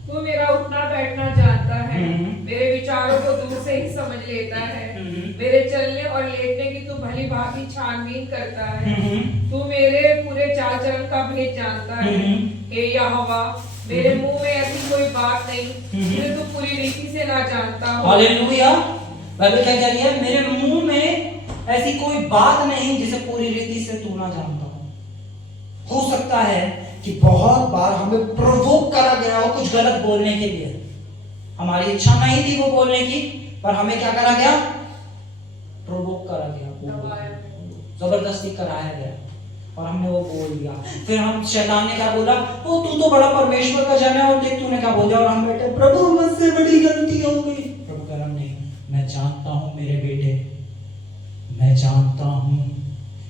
तू मेरा उठना बैठना जानता है, मेरे विचारों को दूर से ही समझ लेता है, मेरे चलने और लेटने की तू भली भांति छानबीन करता है, तू मेरे पूरे चाल चलन का भेद जानता है। हे यहोवा, मेरे मुंह में ऐसी कोई बात नहीं जिसे तू पूरी रीति से ना जानता हो। हालेलुया। बाइबल क्या कह रही है? मेरे मुंह में ऐसी कोई बात नहीं जिसे पूरी रीति से तू ना जानता हो सकता है कि बहुत बार हमें प्रोवोक करा गया हो कुछ गलत बोलने के लिए, हमारी इच्छा नहीं थी वो बोलने की, पर हमें क्या करा गया? प्रोवोक करा गया, जबरदस्ती कराया गया और हमने वो बोल दिया। फिर हम शैतान ने क्या बोला? ओ तू तो बड़ा परमेश्वर का जन है और देख तूने क्या बोल दिया। और हम बेटे प्रभु मुझसे बड़ी गलती हो गई। प्रभु कह रहा नहीं, मैं जानता हूं मेरे बेटे, मैं जानता हूं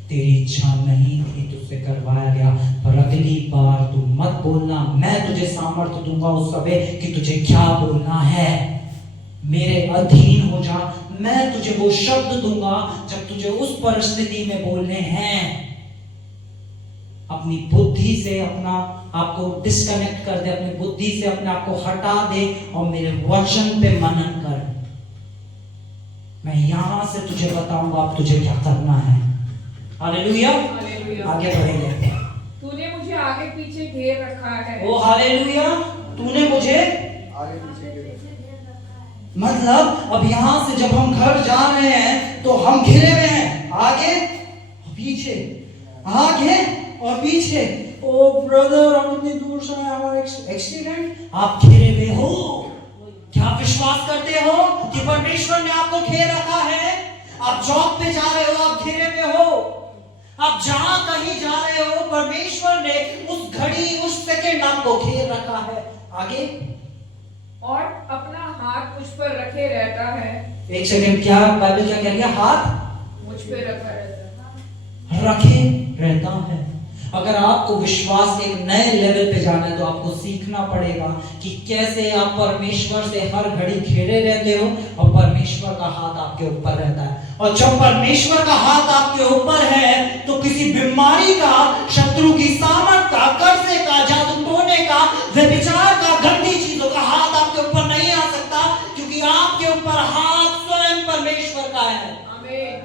तेरी इच्छा नहीं थी तुझसे करवाया गया, पर अगली बार तू मत बोलना, मैं तुझे सामर्थ्य दूंगा उस समय कि तुझे क्या बोलना है। मेरे अधीन हो जा, मैं तुझे वो शब्द दूंगा जब तुझे उस परिस्थिति में बोलने हैं। अपनी बुद्धि से अपना आपको डिस्कनेक्ट कर दे, अपनी बुद्धि से अपने आप को हटा दे और मेरे वचन पे मनन कर। मैं यहां से तुझे बताऊंगा अब तुझे क्या करना है। हालेलुया, आगे बढ़ेंगे। तूने मुझे आगे पीछे घेर रखा है। ओ हालेलुया, तूने मुझे आगे पीछे के मतलब अब यहां से जब हम घर जा रहे हैं तो हम घिरे हुए हैं आगे और पीछे, आगे और पीछे। ओ ब्रदर, हम इतनी दूर से आए, हमारा एक्सीडेंट। आप घिरे हुए हो। क्या विश्वास करते हो कि परमेश्वर ने आपको घेर रखा है? आप जॉब पे जा रहे हो, आप घिरे हुए हो। आप जहां कहीं जा रहे हो, परमेश्वर ने उस घड़ी उस सेकंड आपको घेर रखा है। आगे और अपना हाथ मुझ पर रखे रहता है। एक सेकंड, क्या बाइबल क्या कह रही है? हाथ मुझ पे रखा रहता है, रखे रहता है। अगर आपको विश्वास के एक नए लेवल पे जाना है तो आपको सीखना पड़ेगा कि कैसे आप परमेश्वर से हर घड़ी घेरे रहते हो और परमेश्वर का हाथ आपके ऊपर रहता है। और जब परमेश्वर का हाथ आपके ऊपर है तो किसी बीमारी का, शत्रु की सामर्थ का, कर्जे का, जादू टोने का, व्यभिचार का, गंदी चीजों का हाथ आपके ऊपर नहीं आ सकता, क्योंकि आपके ऊपर हाथ स्वयं परमेश्वर का है। आमीन।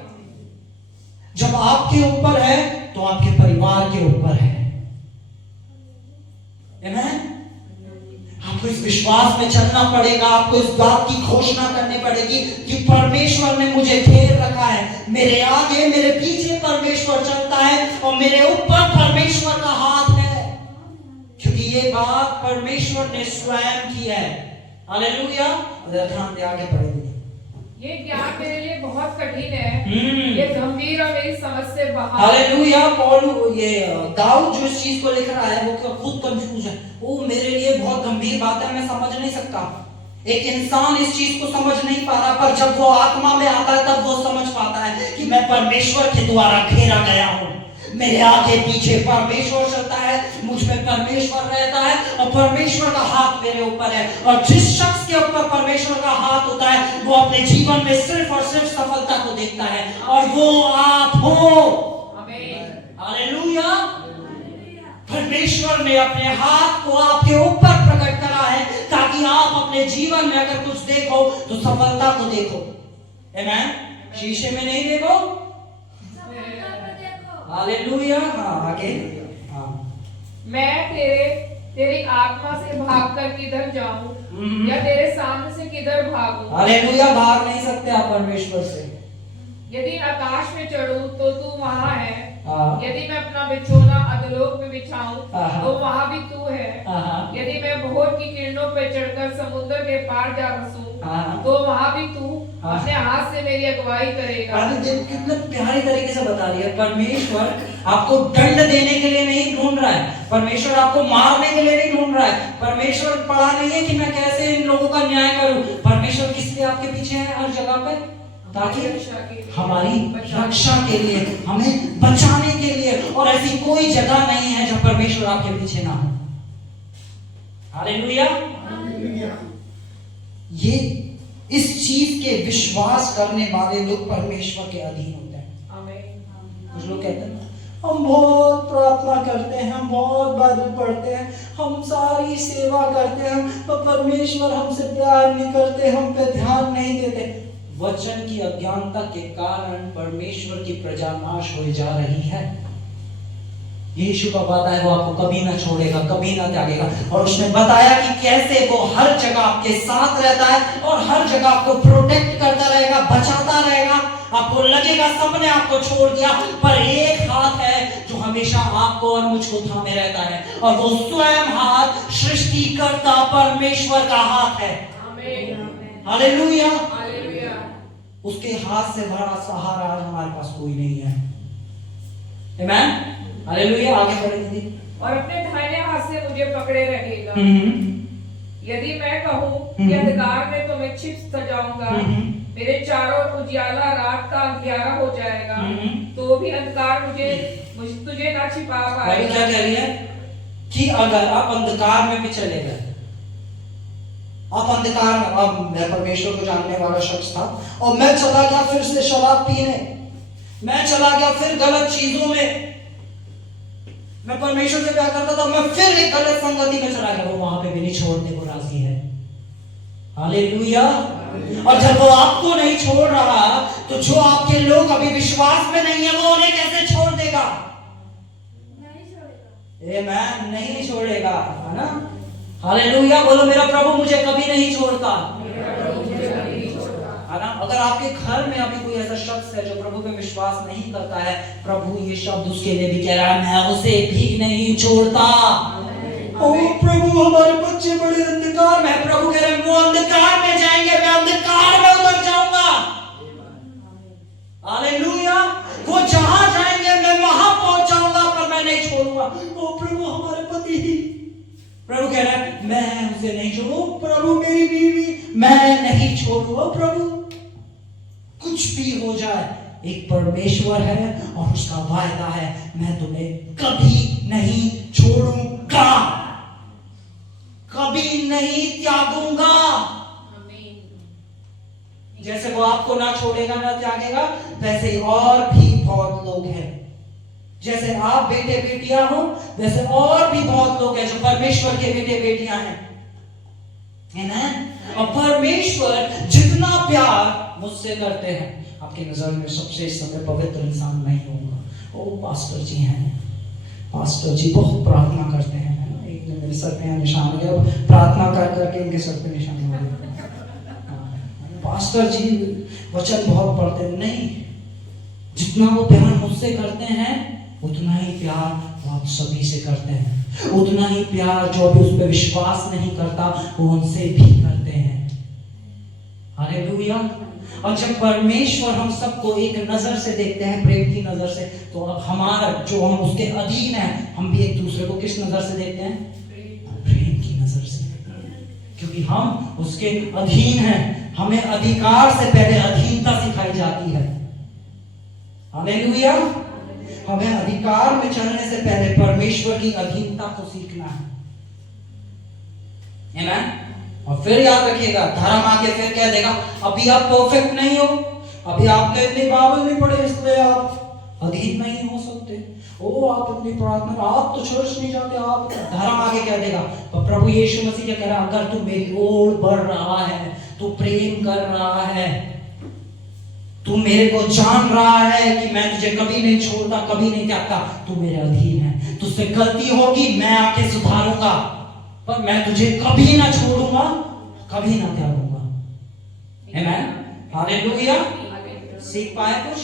जब आपके ऊपर है तो आपके परिवार के ऊपर है। आमीन। आपको इस विश्वास में चलना पड़ेगा। आपको इस बात की घोषणा करनी पड़ेगी कि परमेश्वर ने मुझे घेर रखा है। मेरे आगे मेरे पीछे परमेश्वर चलता है और मेरे ऊपर परमेश्वर का हाथ है, क्योंकि ये बात परमेश्वर ने स्वयं की है। हालेलुया। ध्यान दे, आगे बढ़ेंगे। ये ज्ञान मेरे लिए बहुत कठिन है। ये गंभीर और मेरी समझ से बाहर। हालेलुया। ये दाऊद जो इस चीज को लिख रहा है वो खुद कंफ्यूज है। वो मेरे लिए बहुत गंभीर बात है, मैं समझ नहीं सकता। एक इंसान इस चीज को समझ नहीं पा रहा, पर जब वो आत्मा में आता है तब वो समझ पाता है कि मैं परमेश्वर के द्वारा घेरा गया हूं। मेरे आगे पीछे परमेश्वर चलता है, मुझ में परमेश्वर रहता है और परमेश्वर का हाथ मेरे ऊपर है। और जिस शख्स के ऊपर परमेश्वर का हाथ होता है वो अपने जीवन में सिर्फ और सिर्फ सफलता को देखता है, और वो आप हो। आमीन। हालेलुया। परमेश्वर ने अपने हाथ को आपके ऊपर प्रकट करा है ताकि आप अपने जीवन में अगर कुछ देखो तो सफलता को देखो। आमीन। शीशे में नहीं देखो। हालेलुया। हाँ, आगे। हाँ। मैं तेरी आत्मा से भागकर किधर जाऊं या तेरे सामने से किधर भागूं? हालेलुया। भाग नहीं सकते आप परमेश्वर से। यदि आकाश में चढ़ूं तो तू वहां है। हाँ। यदि मैं अपना बिछौना अधोलोक में बिछाऊं हाँ। तो वहां भी तू है। हाँ। यदि मैं भोर की किरणों पर चढ़कर समुद्र के पार जा बसूं हाँ। तो वहां भी तू हाँ। अपने हाथ से मेरी अगुवाई करेगा। देखो कितने प्यारी तरीके से बता रही है। परमेश्वर आपको दंड देने के लिए नहीं ढूंढ रहा है, परमेश्वर आपको मारने के लिए नहीं ढूंढ रहा है। परमेश्वर पढ़ा नहीं है कि मैं कैसे इन लोगों का न्याय करूं। परमेश्वर किस लिए आपके पीछे है हर जगह पे? ताकि हमारी रक्षा के लिए, हमें बचाने के लिए। और ऐसी कोई जगह नहीं है जब परमेश्वर आपके पीछे ना हो। हालेलुया। ये इस चीज के विश्वास करने वाले लोग परमेश्वर के अधीन होते हैं। आमीन। कुछ लोग कहते हैं हम बहुत प्रार्थना करते हैं, हम बहुत बाइबल पढ़ते हैं, हम सारी सेवा करते हैं, पर परमेश्वर हमसे प्यार नहीं करते, हम पे ध्यान नहीं देते। वचन की अज्ञानता के कारण परमेश्वर की प्रजा नाश हो जा रही है। यीशु का वादा है वो आपको कभी ना छोड़ेगा, कभी ना त्यागेगा। और उसने बताया कि कैसे वो हर जगह आपके साथ रहता है और हर जगह आपको प्रोटेक्ट करता रहेगा, बचाता रहेगा। आपको लगेगा सबने आपको छोड़ दिया, पर एक हाथ है जो हमेशा आपको और मुझको थामे रहता है, और वो स्वयं हाथ सृष्टिकर्ता परमेश्वर का हाथ है। हालेलुया। उसके हाथ से बड़ा सहारा आज हमारे पास कोई नहीं है। आमीन। हालेलुया। आगे बढ़ेंगे। और अपने दाहिने हाथ से मुझे पकड़े रहेगा। यदि मैं कहूँ कि अंधकार में तो मैं छिप जाऊंगा, मेरे चारों ओर उजियाला रात का अंधियारा हो जाएगा, तो भी अंधकार मुझे तुझे ना छिपा पाएगा। क्या कह रही है कि अगर आप अंधकार में भी चले गए, आप अंधकार में, अब मैं परमेश्वर को जानने वाला शख्स था और मैं चला गया फिर से शराब पीने, मैं चला गया फिर गलत चीजों में, मैं परमेश्वर से प्यार करता था, मैं फिर एक गलत संगति में चला गया, वो वहां पे भी नहीं छोड़ने को राजी है। हालेलुया। और जब वो आपको नहीं छोड़ रहा, तो जो आपके लोग अभी विश्वास में नहीं है, वो उन्हें कैसे छोड़ देगा? मैं नहीं छोड़ेगा, है ना? हालेलुया। बोलो, मेरा प्रभु मुझे कभी नहीं छोड़ता, है ना? अगर आपके घर में अभी कोई ऐसा शख्स है जो प्रभु पे विश्वास नहीं करता है, प्रभु ये शब्द उसके लिए भी कह रहा है, मैं उसे भी नहीं छोड़ता। ओ प्रभु, हमारे बच्चे बड़े अंधकार में, प्रभु कह रहे हैं वो अंधकार में जाएंगे, मैं अंधकार में उतर जाऊंगा। हालेलुया। वो जहां जाएंगे मैं वहां पहुंच जाऊंगा, पर मैं नहीं छोड़ूंगा। ओ प्रभु, हमारे पति, प्रभु कह रहा है मैं उसे नहीं छोड़ू। प्रभु, मेरी बीवी, मैं नहीं छोड़ूंगा। प्रभु, कुछ भी हो जाए, एक परमेश्वर है और उसका वायदा है, मैं तुम्हें कभी नहीं छोड़ूंगा, कभी नहीं त्यागूंगा। जैसे वो आपको ना छोड़ेगा ना त्यागेगा, वैसे ही और भी बहुत लोग हैं। जैसे आप बेटे बेटियां हो, वैसे और भी बहुत लोग हैं जो परमेश्वर के बेटे बेटियां हैं, है ना? और परमेश्वर जितना प्यार मुझसे करते हैं, आपकी नजर में सबसे इस समय पवित्र इंसान मैं ही होऊंगा। ओ पास्टर जी हैं, पास्टर जी बहुत प्रार्थना करते हैं, है ना? एक दिन मेरे सर पे निशान हो गया, प्रार्थना कर करके इनके सर पे निशान हो गया। पास्टर जी वचन बहुत पढ़ते हैं। नहीं, जितना वो प्यार मुझसे करते हैं, उतना ही प्यार वो आप सभी से करते हैं। उतना ही प्यार जो अभी उस पर विश्वास नहीं करता, वो उनसे भी करते हैं। हालेलुया। और जब परमेश्वर हम सबको एक नजर से देखते हैं, प्रेम की नजर से, तो अब हमारा जो हम उसके अधीन है, हम भी एक दूसरे को किस नजर से देखते हैं? प्रेम की नजर से। क्योंकि हम उसके अधीन हैं, हमें अधिकार से पहले अधीनता सिखाई जाती है। हालेलुया। हमें अधिकार में चलने से पहले परमेश्वर की अधीनता को सीखना है। आमीन। और फिर याद रखिएगा, धर्म आके फिर कह देगा अभी आप परफेक्ट नहीं हो, अभी आपने इतनी बाइबल नहीं पढ़ी, इसलिए आप अधीन नहीं हो सकते। ओ आप इतनी प्रार्थना, आप तो चर्च नहीं जाते, आप। धर्म आगे कह देगा। तो प्रभु यीशु मसीह क्या कह रहा है? अगर तू मेरी ओर बढ़ रहा है, तू प्रेम कर रहा है, तू मेरे को जान रहा है कि मैं तुझे कभी नहीं छोड़ता, कभी नहीं त्यागता, तू मेरे अधीन है। तुझसे गलती होगी, मैं आके सुधारूंगा, पर मैं तुझे कभी ना छोड़ूंगा, कभी ना त्यागूंगा। आमीन। हालेलुया। सीख पाए कुछ?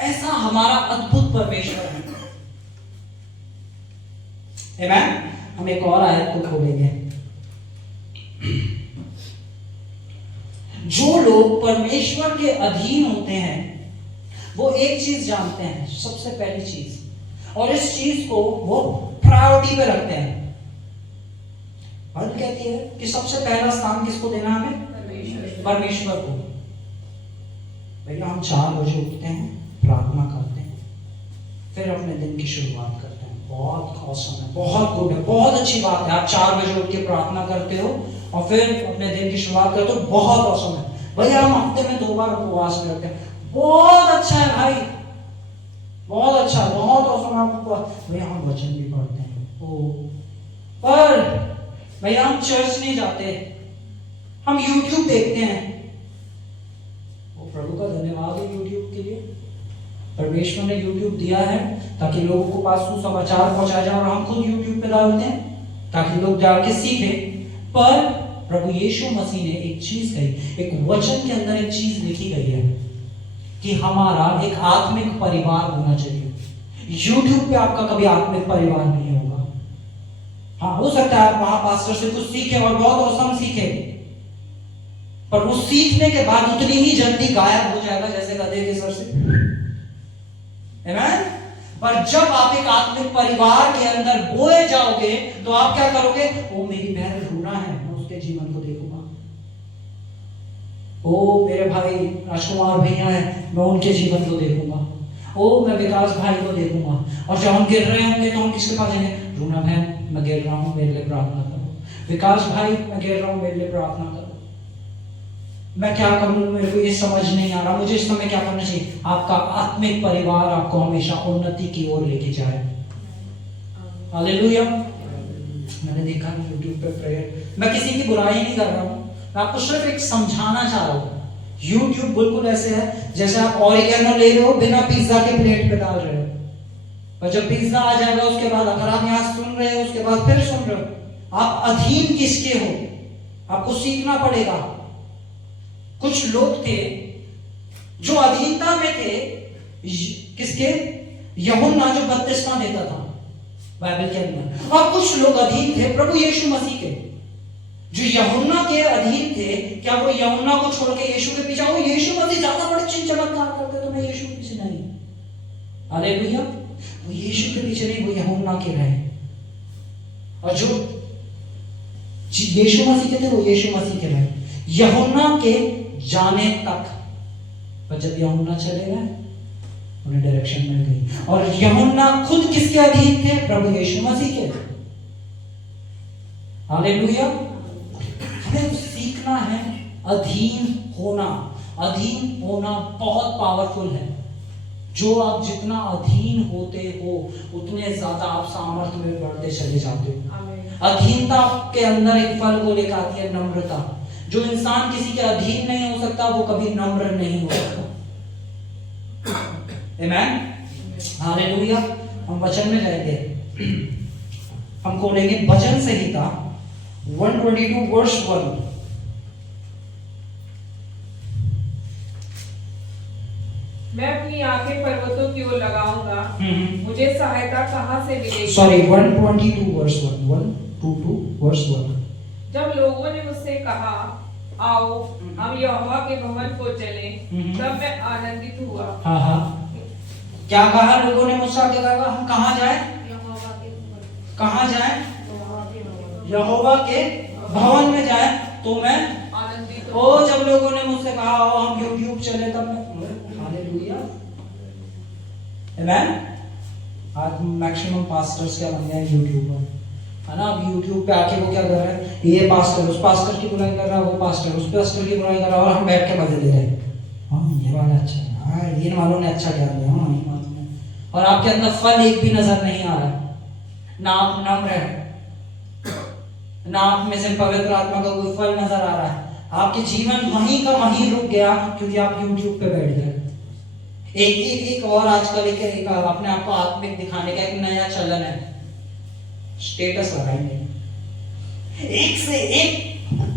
ऐसा हमारा अद्भुत परमेश्वर है। आमीन। हम एक और आयत को खोलेंगे। जो लोग परमेश्वर के अधीन होते हैं, वो एक चीज जानते हैं, सबसे पहली चीज, और इस चीज को वो प्रायोरिटी पे रखते हैं। बाइबल कहती है कि सबसे पहला स्थान किसको देना है? हमें परमेश्वर को। भैया हम 4 बजे उठते हैं, प्रार्थना करते हैं, फिर अपने दिन की शुरुआत करते हैं। बहुत औसम है, बहुत गुड है, बहुत अच्छी बात है। आप 4 बजे उठ के प्रार्थना करते हो और फिर अपने दिन की शुरुआत करते हो, बहुत औसम है। भैया हम हफ्ते में 2 बार उपवास करते हैं, बहुत अच्छा है भाई, बहुत अच्छा, बहुत औसम। आपको भैया हम वचन भी पढ़ते हैं, पर भैया हम चर्च नहीं जाते, हम YouTube देखते हैं। वो प्रभु का धन्यवाद है YouTube के लिए। परमेश्वर ने YouTube दिया है ताकि लोगों को पास सुसमाचार पहुंचाया जाए, और हम खुद YouTube पे डालते हैं ताकि लोग जाके सीखें। पर प्रभु यीशु मसीह ने एक चीज कही, एक वचन के अंदर एक चीज लिखी गई है कि हमारा एक आत्मिक परिवार होना चाहिए। YouTube पे आपका कभी आत्मिक परिवार नहीं होगा। हाँ, हो सकता है आप वहां पास्टर से कुछ सीखे और बहुत औसम सीखे, पर वो सीखने के बाद उतनी ही जल्दी गायब हो जाएगा जैसे गधे के सर से। आमीन। पर जब आप एक आत्मिक परिवार के अंदर बोए जाओगे, तो आप क्या करोगे? ओ मेरी बहन ढूंढना है, मैं उसके जीवन को देखूंगा। ओ मेरे भाई राजकुमार भैया हैं, मैं उनके जीवन को देखूंगा। ओ मैं विकास भाई को देखूंगा। और जब हम गिर रहे होंगे तो हम किसके पास जाएंगे? रूना बहन मैं गिर रहा हूं, मेरे लिए प्रार्थना करो। विकास भाई मैं गिर रहा हूं, मेरे लिए प्रार्थना करो। मैं क्या करूं, मेरे को ये समझ नहीं आ रहा, मुझे इस समय क्या करना चाहिए? आपका आत्मिक परिवार आपको हमेशा उन्नति की ओर लेके जाए। हालेलुया। मैंने देखा YouTube पे प्रेयर, मैं किसी की बुराई नहीं कर रहा हूँ, मैं आपको सिर्फ एक समझाना चाह रहा हूँ। YouTube बिल्कुल ऐसे है जैसे आप ऑरिगेनो ले रहे हो बिना पिज्जा के प्लेट पे डाल रहे हो, और जब पिज्जा आ जाएगा उसके बाद अगर आप यहाँ सुन रहे हो उसके बाद फिर सुन रहे हो, आप अधीन किसके हो? आपको सीखना पड़ेगा। कुछ लोग थे जो अधीनता में थे, किसके? यूहन्ना जो बपतिस्मा देता था बाइबल के अंदर, और कुछ लोग अधीन थे प्रभु यीशु मसीह के। जो यूहन्ना के अधीन थे, क्या वो यूहन्ना को छोड़ के यीशु के पीछे? वो यीशु मसीह ज्यादा बड़े चिन्ह चमत्कार करते तो मैं यीशु के पीछे नहीं। हालेलुया। वो यीशु के पीछे नहीं, वो यूहन्ना के रहे। और जो यीशु मसीह के थे वो यीशु मसीह के रहे यूहन्ना के जाने तक। पर जब यूहन्ना चले गए उन्हें डायरेक्शन मिल गई, और यूहन्ना खुद किसके अधीन थे? प्रभु यीशु मसीह के। हालेलुया। हमें सीखना है अधीन होना। अधीन होना बहुत पावरफुल है। जो आप जितना अधीन होते हो उतने ज्यादा आप सामर्थ्य में बढ़ते चले जाते हो। अधीनता के अंदर एक फल को लेकर आती है, नम्रता। जो इंसान किसी के अधीन नहीं हो सकता वो कभी नम्र नहीं हो सकता। आमेन, हालेलुया। हम वचन में जाएंगे, हम खोलेंगे भजन संहिता 122 वर्ष 1। मैं अपनी आंखें पर्वतों की ओर लगाऊंगा, मुझे सहायता कहां से मिलेगी? सॉरी 122 वर्ष 1, 122 वर्ष 1। जब लोगों ने मुझसे कहा आओ हम यहोवा के भवन को चलें, तब मैं आनंदित हुआ। हाँ, क्या कहा लोगों ने मुझसे? आगे कहा हम कहाँ जाए? कहाँ जाए? यहोवा के भवन में जाए तो मैं आनंदित ओ। जब लोगों ने मुझसे कहा आओ हम YouTube चले तब मैं, हालेलुया, आमेन। आज मैक्सिमम पास्टर्स क्या बन गए? यूट्यूबर, है ना। अब YouTube पे आके वो क्या कर रहे हैं? ये पास्टर उस पास्टर की बुराई कर रहा है, वो पास्टर उस पास्टर की बुराई कर रहा है, और हम बैठ के मजे ले रहे हैं। हाँ ये वाला अच्छा है, हाँ ये वालों ने अच्छा ज्ञान दिया, हाँ ये वालों ने। और आपके अंदर फल एक भी नजर नहीं आ रहा, ना आप नम्र है, ना आप में से पवित्र आत्मा का कोई फल नजर आ रहा है। आपके जीवन वहीं का वहीं रुक गया क्योंकि आप YouTube पे बैठ गए। एक और आजकल एक अपने आप को आत्मिक दिखाने का एक नया चलन है, स्टेटस लगाएंगे। एक से एक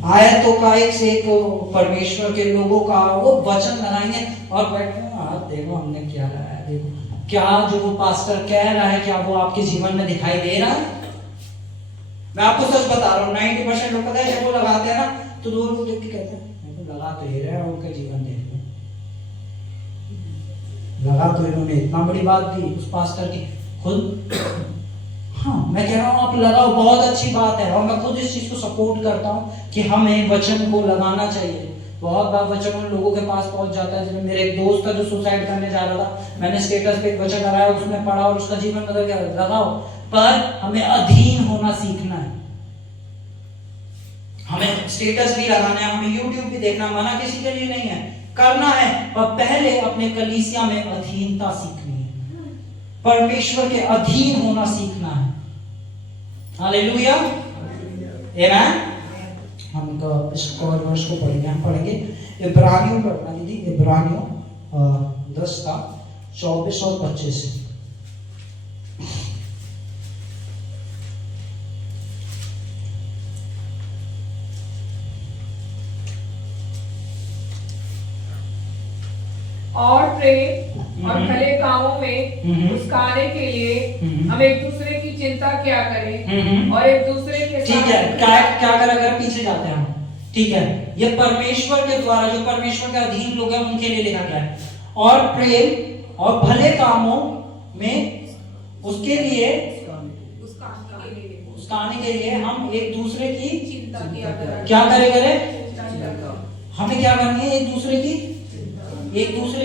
आयतों का, एक से एक परमेश्वर के लोगों का वो वचन लगाएंगे और बैठे देखो हमने क्या लगाया, देखो क्या जो वो पास्टर कह रहा है क्या वो आपके जीवन में दिखाई दे रहा है? मैं आपको सच बता रहा हूँ, 90% लोग पता है जब वो लगाते हैं ना तो दो लोग देख के कहते हैं लगा तो ये रहे, उनका जीवन देख लो, लगा तो इन्होंने इतना बड़ी बात दी उस पास्टर की खुद। हाँ मैं कह रहा हूँ आप लगाओ, बहुत अच्छी बात है, और मैं खुद इस चीज को सपोर्ट करता हूँ कि हमें वचन को लगाना चाहिए। बहुत बार वचन उन लोगों के पास पहुंच जाता है। जब मेरे एक दोस्त था जो सुसाइड करने जा रहा था, मैंने स्टेटस पे एक वचन लगाया, उसने पढ़ा और उसका जीवन बदल गया। लगाओ, पर हमें अधीन होना सीखना है। हमें स्टेटस भी लगाना है, हमें YouTube भी देखना, मना किसी के लिए नहीं है, करना है, और पहले अपने कलीसिया में अधीनता सीखनी है, परमेश्वर के अधीन होना सीखना है। हालेलुया, आमेन। हम इस और वर्ष को पढ़ेंगे, हम पढ़ेंगे इब्रानियों पढ़ना दीदी, इब्रानियों 10 का 24 और 25। और प्रेम और भले कामों में मुस्काने के लिए हम एक दूसरे की चिंता क्या करें और एक दूसरे के ठीक है, क्या कर अगर पीछे जाते हैं हम, ठीक है, ये परमेश्वर के द्वारा जो परमेश्वर के अधीन लोग हैं उनके लिए लिखा गया है। और प्रेम और भले कामों में उसके लिए उसकाने के लिए हम एक दूसरे की चिंता किया क्या करें? हमें क्या करनी है? एक दूसरे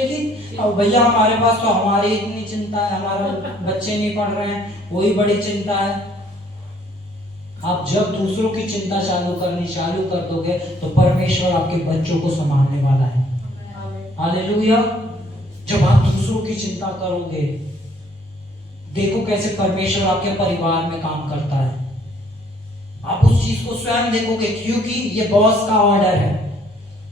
की अब भैया हमारे पास तो हमारी इतनी चिंता है, हमारे बच्चे नहीं पढ़ रहे हैं, वही बड़ी चिंता है। आप जब दूसरों की चिंता चालू कर दोगे तो परमेश्वर आपके बच्चों को संभालने वाला है। हालेलुया। जब आप दूसरों की चिंता करोगे, देखो कैसे परमेश्वर आपके परिवार में काम करता है। आप उस चीज को स्वयं देखोगे, क्योंकि ये बॉस का ऑर्डर है।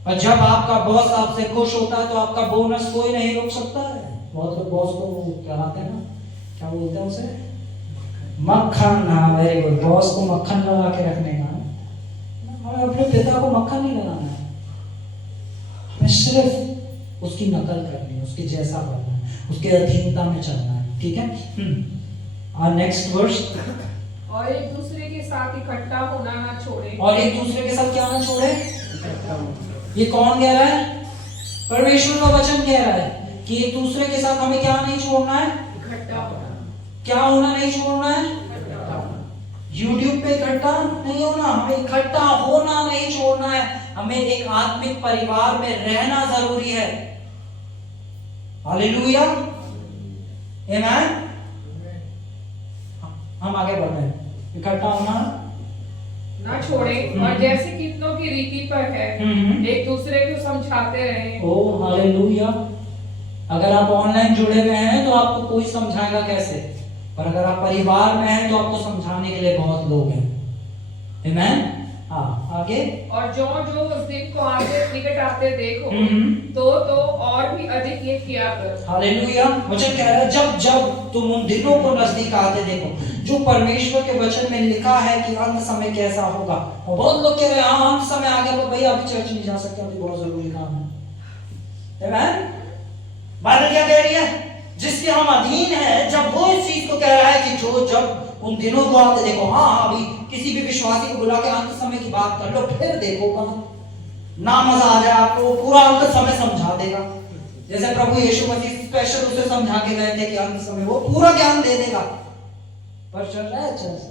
और जब आपका बॉस आपसे खुश होता है तो आपका बोनस कोई नहीं रोक सकता है। बहुत लोग बॉस को कहते हैं ना, क्या बोलते हैं उसे, मक्खन। हाँ, वेरी गुड। बॉस को मक्खन लगा के रखने का। हमें अपने पिता को मक्खन नहीं लगाना है, हमें सिर्फ उसकी नकल करनी है, उसके जैसा बनना है, उसके अधीनता में चलना है। ठीक है। और नेक्स्ट वर्स, और एक दूसरे के साथ इकट्ठा होना ना छोड़े। और एक दूसरे के साथ क्या ना छोड़े। ये कौन कह रहा है? परमेश्वर का वचन कह रहा है कि एक दूसरे के साथ हमें क्या नहीं छोड़ना है, इकट्ठा होना। क्या होना नहीं छोड़ना है। YouTube पे इकट्ठा नहीं होना, हमें इकट्ठा होना नहीं छोड़ना है। हमें एक आत्मिक परिवार में रहना जरूरी है। हालेलुया, आमेन। हम आगे बढ़ रहे हैं। इकट्ठा होना ना छोड़े, और जैसे कितनों की रीति पर है एक दूसरे को समझाते रहे। ओ हालेलुया। अगर आप ऑनलाइन जुड़े हुए हैं तो आपको कोई समझाएगा कैसे, पर अगर आप परिवार में हैं तो आपको समझाने के लिए बहुत लोग हैं। आमेन। हाँ, आगे। और जो जो उस दिन को आगे निकट आते देखो तो और भी अधिक ये किया करो। हालेलुया। वचन कह रहा है जब जब तुम उन दिनों को नजदीक आते देखो, जो परमेश्वर के वचन में लिखा है कि अंत समय कैसा होगा। और बहुत लोग कह रहे हैं हाँ अंत समय आ गया, तो भैया अभी चर्च नहीं जा सकते, अभी बहुत जरूरी काम है। आमेन। बाइबल क्या कह रही है? जिसके हम अधीन है, जब वो इस चीज को कह रहा है कि जो जब उन दिनों को आते देखो। हाँ, अभी किसी भी विश्वासी को बुला के अंत समय की बात कर लो, फिर देखो ना मजा आ जाए आपको, पूरा अंत समय समझा देगा। जैसे प्रभु यीशु मसीह स्पेशल उसे समझा के गए थे कि अंत समय वो पूरा ज्ञान दे देगा, पर चल रहा है चर्च।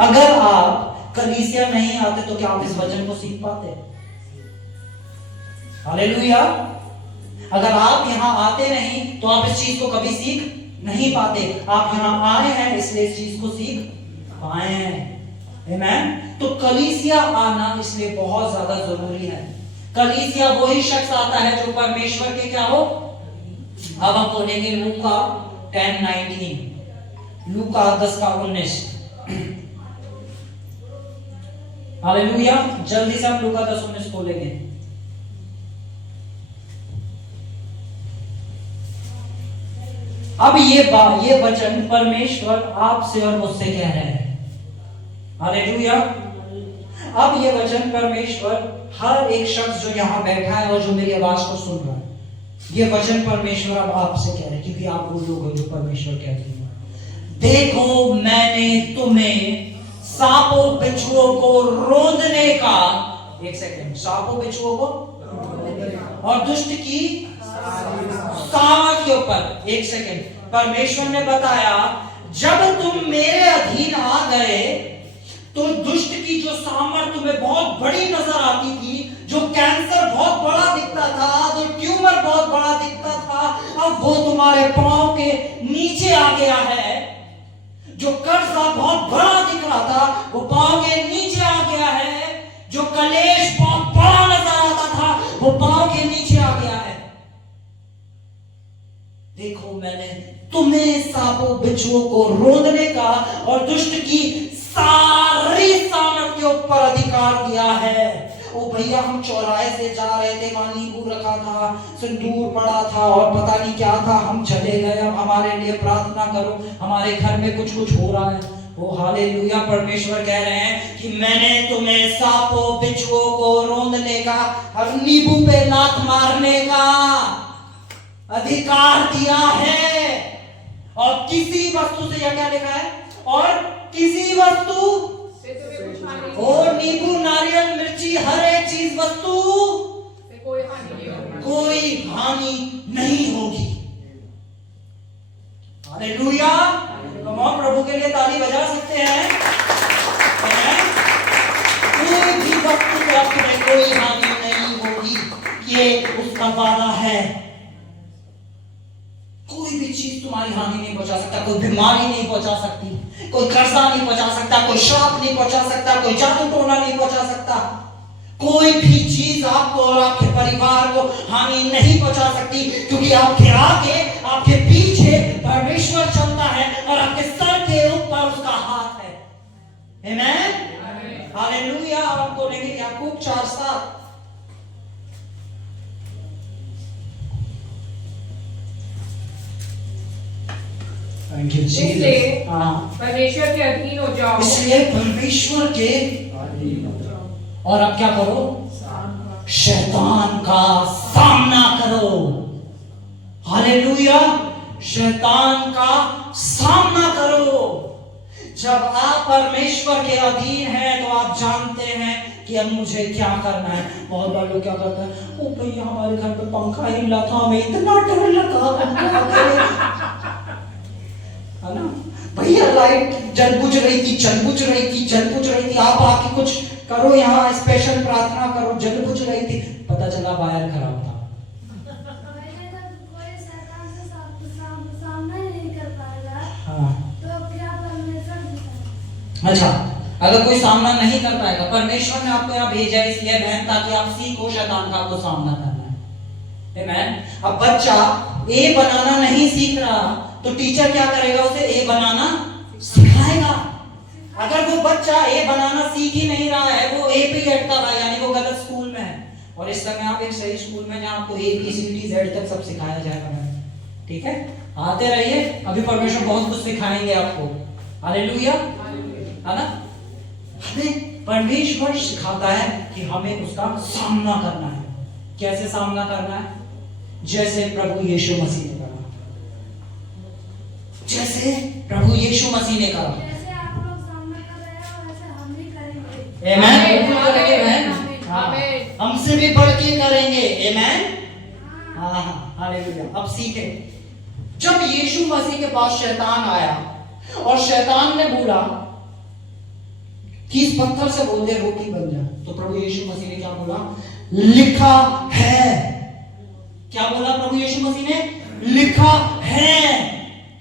अगर आप कलीसिया नहीं आते तो क्या आप इस वचन को सीख पाते? हालेलुया। अगर आप यहां आते नहीं तो आप इस चीज को कभी सीख नहीं पाते। आप यहां आए हैं इसलिए इस चीज को सीख पाए हैं। आमेन। तो कलीसिया आना इसलिए बहुत ज्यादा जरूरी है। कलीसिया वही शख्स आता है जो परमेश्वर के क्या हो। अब हम बोलेंगे लूका 10:19, लूका 10:19। हालेलुया। जल्दी से हम लूका 10:19 खोलेंगे। अब ये वचन परमेश्वर आपसे और मुझसे कह रहे हैं। हालेलुया। अब ये वचन परमेश्वर हर एक शख्स जो यहां बैठा है और जो मेरी आवाज को सुन रहा है, ये वचन परमेश्वर अब आपसे कह रहे हैं, क्योंकि आप वो लोग हो जो परमेश्वर कहते हैं। देखो मैंने तुम्हें सांपों बिच्छुओं को रोंदने का, एक सेकंड, सांपों बिच्छुओं को और दुष्ट की सामर्थ के ऊपर, एक सेकंड, परमेश्वर ने बताया जब तुम मेरे अधीन आ गए तो दुष्ट की जो सामर्थ तुम्हें बहुत बड़ी नजर आती थी, जो कैंसर बहुत बड़ा दिखता था, जो ट्यूमर बहुत बड़ा दिखता था, अब वो तुम्हारे पांव के नीचे आ गया है। जो कर्जा बहुत बड़ा दिख रहा था वो पांव के नीचे आ गया है। जो कलेश बहुत बड़ा नजर आता था वो पांव के नीचे आ गया है। देखो मैंने तुम्हें सांपों बिच्छुओं को रोंदने का और दुष्ट की सारी सामर्थ के ऊपर अधिकार दिया है। ओ भैया, हम चौराहे से जा रहे थे, वहां नींबू रखा था, सिंदूर पड़ा था और पता नहीं क्या था, हम चले गए। अब हमारे लिए प्रार्थना करो, हमारे घर में कुछ कुछ हो रहा है। ओ हालेलुया। परमेश्वर कह रहे हैं कि मैंने तुम्हें सांपों बिच्छुओं को रोंदने का और नींबू पे लात मारने का अधिकार दिया है। और किसी वस्तु से, यह क्या लिखा है, और किसी वस्तु से तुम्हें कुछ हानि और नींबू, नारियल, मिर्ची, हर एक चीज वस्तु से कोई हानि नहीं होगी। कोई हानि नहीं होगी। हालेलुया। हम और प्रभु के लिए ताली बजा सकते हैं। कोई भी वस्तु से तुम्हें कोई हानि नहीं होगी, ये उसका वादा है। कोई भी चीज तुम्हारी हानि नहीं पहुंचा सकता, कोई बीमारी नहीं पहुंचा सकती, कोई कर्जा नहीं पहुंचा सकता, कोई श्राप नहीं पहुंचा सकता, कोई जादू टोना नहीं पहुंचा सकता, कोई भी चीज आपको और आपके परिवार को हानि नहीं पहुंचा सकती, क्योंकि आपके आगे आपके पीछे परमेश्वर चलता है और आपके सर के ऊपर उसका हाथ है। आमेन, हालेलुया। आप बोलेंगे याकूब 4:7। इसलिए परमेश्वर के अधीन हो जाओ। इसलिए परमेश्वर के, और अब क्या करो? शैतान का सामना करो। हालेलुया, शैतान का सामना करो। जब आप परमेश्वर के अधीन हैं तो आप जानते हैं कि अब मुझे क्या करना है। बहुत बार लोग क्या करते हैं, ओ भैया हमारे घर पे पंखा ही हिला था, हमें इतना डर लगा, है ना भैया, लाइट जल बुझ रही थी, आप आके कुछ करो, यहाँ स्पेशल प्रार्थना करो, जल बुझ रही थी, पता चला वायर खराब था। हाँ। अच्छा, अगर कोई सामना नहीं कर पाएगा, परमेश्वर ने आपको यहाँ भेजा है इसलिए बहन, ताकि आप सीखो शैतान का आपको सामना करना है। आमेन। अब बच्चा ए बनाना नहीं सीख रहा तो टीचर क्या करेगा? उसे ए बनाना सिखाएगा। अगर वो बच्चा ए बनाना सीख ही नहीं रहा है, वो ए पे ही अटका हुआ है, यानी वो गलत स्कूल में है। और इस समय आप एक सही स्कूल में जहाँ आपको ABCD Z तक सब सिखाया जाएगा। ठीक है, आते रहिए, अभी परमेश्वर बहुत कुछ सिखाएंगे आपको। हालेलुया, है ना। हमें परमेश्वर सिखाता है कि हमें उसका सामना करना है। कैसे सामना करना है? जैसे प्रभु यीशु मसीह ने करा, जैसे प्रभु यीशु मसीह ने करा। जैसे आप लोग सामना कर रहे हैं वैसे हम भी करेंगे। आमेन, आमेन। हमसे भी बढ़ के करेंगे। आमेन, हाँ, हालेलुया। अब सीखे, जब यीशु मसीह के पास शैतान आया और शैतान ने बोला कि इस पत्थर से बोल दे रोटी बन जाए, तो प्रभु यीशु मसीह ने क्या बोला? लिखा है। क्या बोला प्रभु यीशु मसीह ने? लिखा है।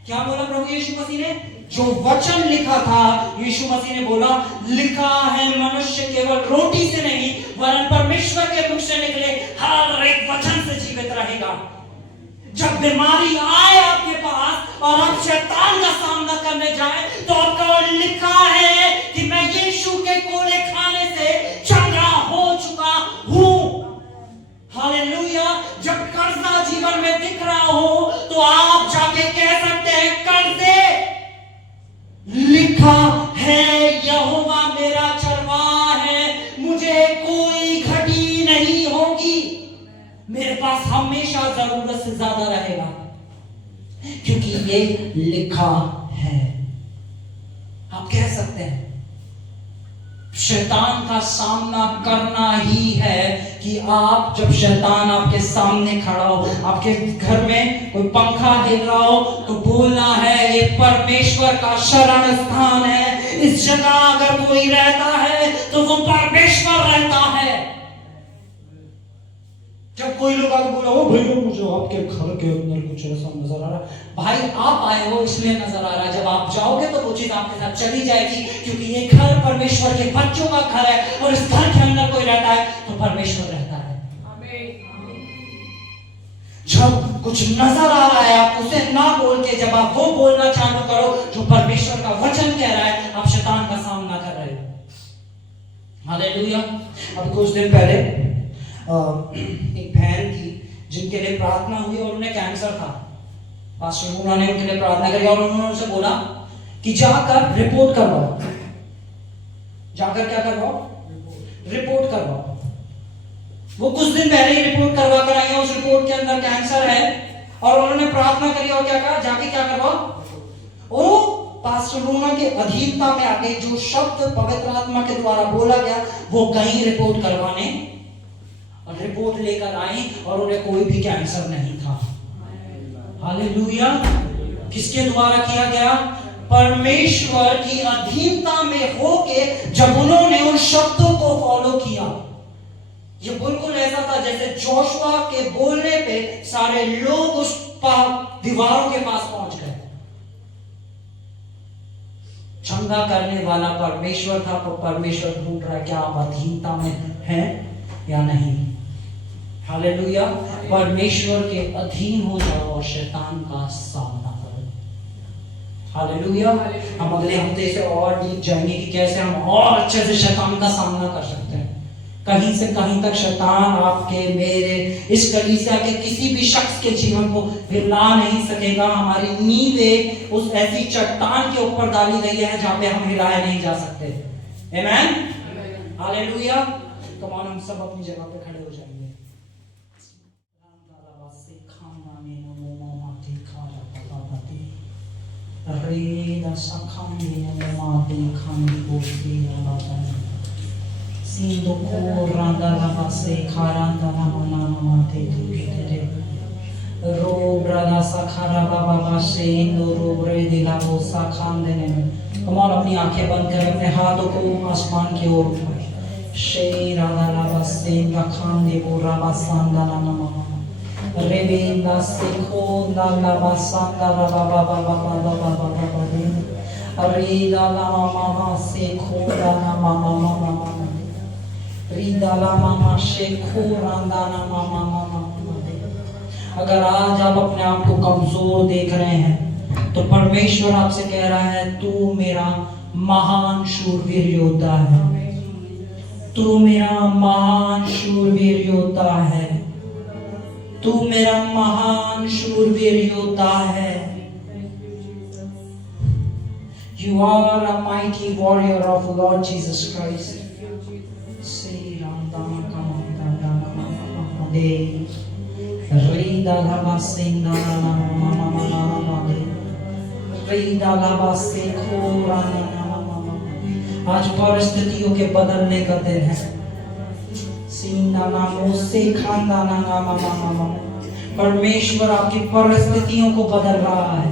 क्या बोला प्रभु यीशु मसीह ने? जो वचन लिखा था, यीशु मसीह ने बोला लिखा है, मनुष्य केवल रोटी से नहीं वरन परमेश्वर के मुख से निकले हर एक वचन से जीवित रहेगा। जब बीमारी आए आपके पास और आप शैतान का सामना करने जाए, तो आपका लिखा है कि मैं यीशु के कोड़े खाने से चंगा हो चुका हूं। हालेलुया। जब कर्जा जीवन में दिख रहा हो तो आप जाके कह सकते हैं कर्जे, लिखा है यहोवा मेरा चरवाहा है, मुझे कोई घटी नहीं होगी, मेरे पास हमेशा जरूरत से ज्यादा रहेगा, क्योंकि ये लिखा है। आप कह सकते हैं शैतान का सामना करना ही है कि आप, जब शैतान आपके सामने खड़ा हो, आपके घर में कोई पंखा हिल रहा हो, तो बोलना है ये परमेश्वर का शरण स्थान है, इस जगह अगर कोई रहता है तो वो परमेश्वर रहता है। जब कोई लोग आगे बोला ओ भैया मुझे आपके घर के अंदर कुछ ऐसा नजर आ रहा है, भाई आप आए हो इसलिए नजर आ रहा है, जब आप जाओगे तो वो चीज आपके साथ चली जाएगी, क्योंकि ये घर परमेश्वर के बच्चों का घर है और इस घर के अंदर कोई रहता है तो परमेश्वर रहता है। जब कुछ नजर आ रहा है आप उसे ना बोल के, जब आप वो बोलना चालू करो जो परमेश्वर का वचन कह रहा है, आप शैतान का सामना कर रहे हो। हालेलुया। अब कुछ दिन पहले एक बहन थी जिनके लिए प्रार्थना हुई और उन्हें कैंसर था। पास्टर मुन्ना ने उनके लिए प्रार्थना करी और उन्होंने उनसे बोला कि जाकर रिपोर्ट करवाओ। जाकर क्या करवाओ? रिपोर्ट करवाओ। वो कुछ दिन पहले ही रिपोर्ट करवा कर आई है, उस रिपोर्ट के अंदर कैंसर है और उन्होंने प्रार्थना करी और क्या कहा? जाके क्या करवाओ? ओ पास्टर मुन्ना के अधीनता में आके जो शब्द पवित्र आत्मा के द्वारा बोला गया वो कहीं रिपोर्ट करवाने, और रिपोर्ट लेकर आई और उन्हें कोई भी कैंसर नहीं था। हालेलुया। किसके द्वारा किया गया? परमेश्वर की अधीनता में होके जब उन्होंने उन शब्दों को फॉलो किया। ये बिल्कुल ऐसा था जैसे जोशुआ के बोलने पे सारे लोग उस दीवारों के पास पहुंच गए। चंगा करने वाला परमेश्वर था, तो परमेश्वर ढूंढ रहा है क्या आप अधीनता में हैं? या नहीं? हालेलुया। परमेश्वर के अधीन हो जाओ और शैतान का सामना करो। हालेलुया। हम अगले हफ्ते से और डीप जाएंगे कि कैसे हम और अच्छे से शैतान का सामना कर सकते हैं। कहीं से कहीं तक शैतान आपके, मेरे, इस कलीसिया के किसी भी शख्स के जीवन को हिला नहीं सकेगा। हमारी नींवें उस ऐसी चट्टान के ऊपर डाली गई है जहां पे हम हिलाए नहीं जा सकते। आमेन। हालेलुया। कम ऑन, हम सब अपनी जगह पे खड़े हो जाएंगे। Sindo koranda lama se karanda lama nama te te ro brada sakhara baba bashe indo ro bre dila bo sakhande ne। कमाल अपनी आंखें बंद करें, अपने हाथों को आसमान की ओर उठाएं। शे राधा लवा से रखांदे bo raba sanda nama rebenda se khonda lava sanda raba baba baba baba baba rida lama mama se khonda nama mama अगर आज आप अपने आप को कमजोर देख रहे हैं तो परमेश्वर आपसे कह रहा है, तू मेरा महान शूरवीर योद्धा है। तू मेरा महान शूरवीर योद्धा है। तू मेरा महान शूरवीर योद्धा है। You are a mighty warrior of Lord Jesus Christ. आज परिस्थितियों के बदलने का दिन है। परमेश्वर आपकी परिस्थितियों को बदल रहा है।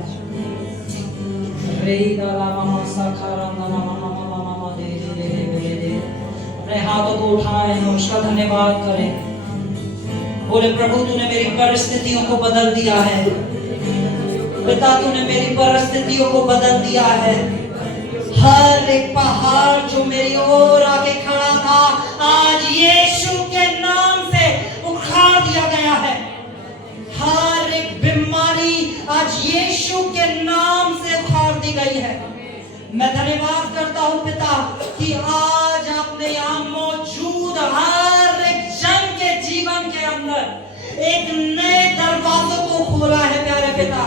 अपने हाथों को उठाएं और उसका धन्यवाद करें। बोले, प्रभु तूने मेरी परिस्थितियों को बदल दिया है। पिता तूने मेरी परिस्थितियों को बदल दिया है। हर एक पहाड़ जो मेरी ओर आके खड़ा था, आज यीशु के नाम से उखाड़ दिया गया है। हर एक बीमारी आज यीशु के नाम से उखाड़ दी गई है। मैं धन्यवाद करता हूँ पिता कि आज आपने यहाँ मौजूद हर एक जन के जीवन के अंदर एक नए दरवाजों को खोला है प्यारे पिता।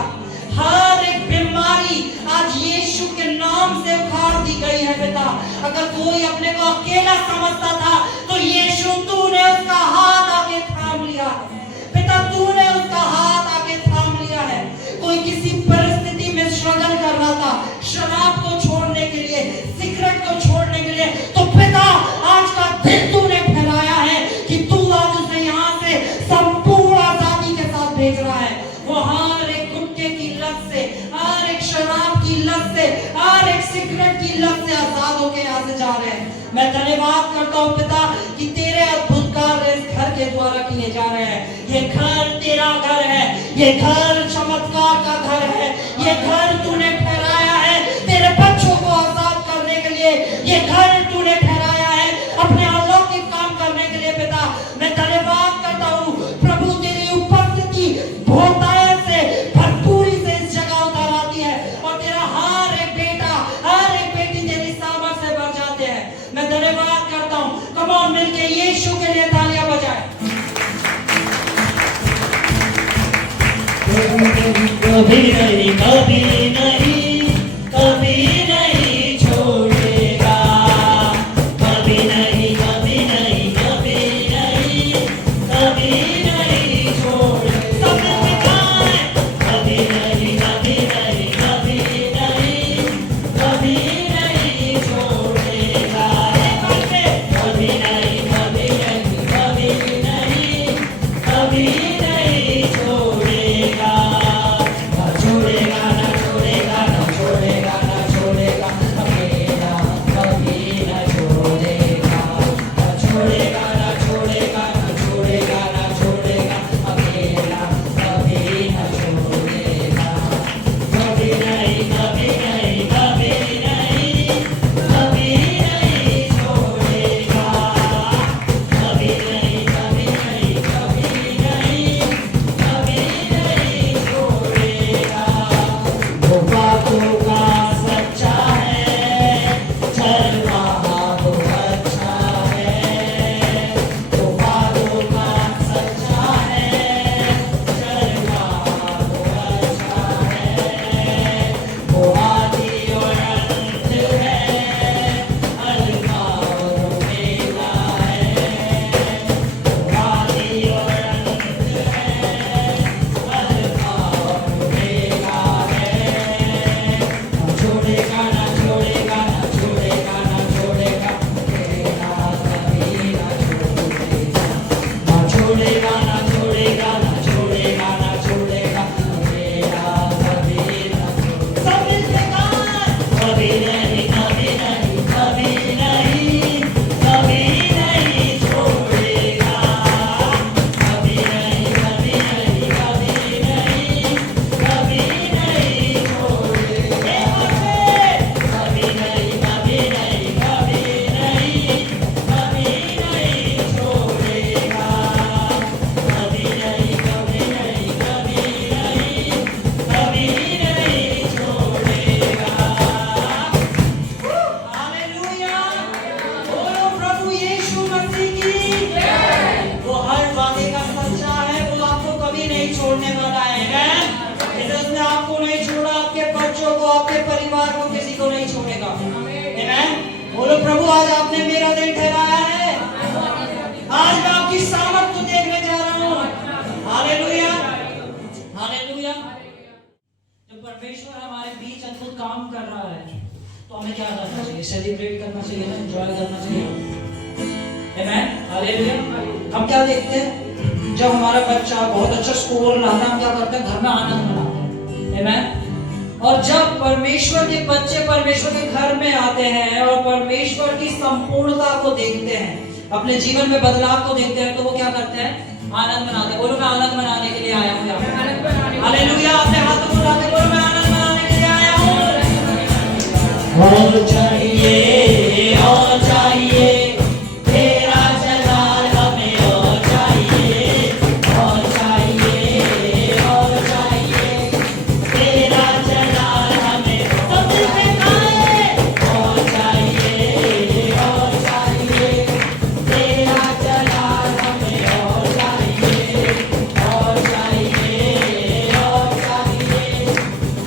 हर एक बीमारी आज यीशु के नाम से उखाड़ दी गई है पिता। अगर कोई अपने को अकेला समझता था तो यीशु तूने उसका हाथ आगे थाम लिया है पिता। तूने उसका हाथ आगे थाम लिया है। कोई किसी परिस्थिति में स्ट्रगल कर रहा था, शराब को छोड़ने के लिए, सिगरेट को छोड़ने के लिए, तो पिता आज का दिन तूने फैलाया है कि तू आज उसे यहाँ से संपूर्ण आजादी के साथ भेज रहा है। वो हर एक गुटखे की लत से, हर एक शराब की लत से, हर एक सिगरेट की लत से आजाद होके यहाँ से जा रहे हैं। मैं धन्यवाद करता हूँ पिता कि तेरे अद्भुत कार्य इस घर के द्वारा किए जा रहे हैं। ये घर तेरा घर है, ये घर चमत्कार का घर है, ये घर तूने ठहराया है तेरे बच्चों को आजाद करने के लिए। ये घर तूने ठहराया है अपने अलौकिक काम करने के लिए पिता। मैं धन्यवाद करता हूँ प्रभु, तेरी उपस्थिति बहुतायत से, भरपूरी से इस जगह उतर आती है और तेरा हर एक बेटा, हर एक बेटी तेरी सामर्थ से भर जाते हैं। मैं धन्यवाद करता हूँ। कम ऑन, मिलके यीशु के लिए तालियां बजाएं। कभी नहीं, कभी नहीं, कभी नहीं छोड़ेगा। कभी नहीं, कभी नहीं, कभी नहीं, कभी नहीं छोड़ेगा। सब दिखाए, कभी नहीं, कभी नहीं, कभी नहीं, कभी नहीं छोड़ेगा। कभी नहीं, कभी नहीं, कभी नहीं, कभी नहीं छोड़ेगा। छोड़ेगा ना छोड़ेगा। आपको नहीं छोड़ा, आपके बच्चों को, आपके परिवार को, किसी को नहीं छोड़ेगा। आमीन। बोलो प्रभु आज आपने मेरा दिन ठहराया है, आज मैं आपकी सामर्थ को देखने जा रहा हूँ। Hallelujah, hallelujah. जब परमेश्वर हमारे बीच अद्भुत काम कर रहा है तो हमें क्या करना चाहिए? सेलिब्रेट करना चाहिए ना, एंजॉय करना चाहिए। आमीन, हालेलुया। हम क्या देखते हैं जब हमारा बच्चा बहुत अच्छा स्कोर लाता है, हम क्या करते हैं? घर में आनंद मनाते हैं। आमीन। और जब परमेश्वर के बच्चे परमेश्वर के घर में आते हैं और परमेश्वर की संपूर्णता को देखते हैं, अपने जीवन में बदलाव को देखते हैं, तो वो क्या करते हैं? आनंद मनाते हैं। बोलो मैं आनंद मनाने के लिए आया हूँ यहाँ पे। हालेलुया। अपने हाथों को उठा के बोलो मैं आनंद मनाने के लिए आया हूँ। और चाहिए, और चाहिए तेरा जलाल हमें, और चाहिए, और चाहिए, और चाहिए तेरा जलाल हमें। सब मिलके गाएं। और चाहिए, और चाहिए तेरा जलाल हमें, और चाहिए, और चाहिए, और चाहिए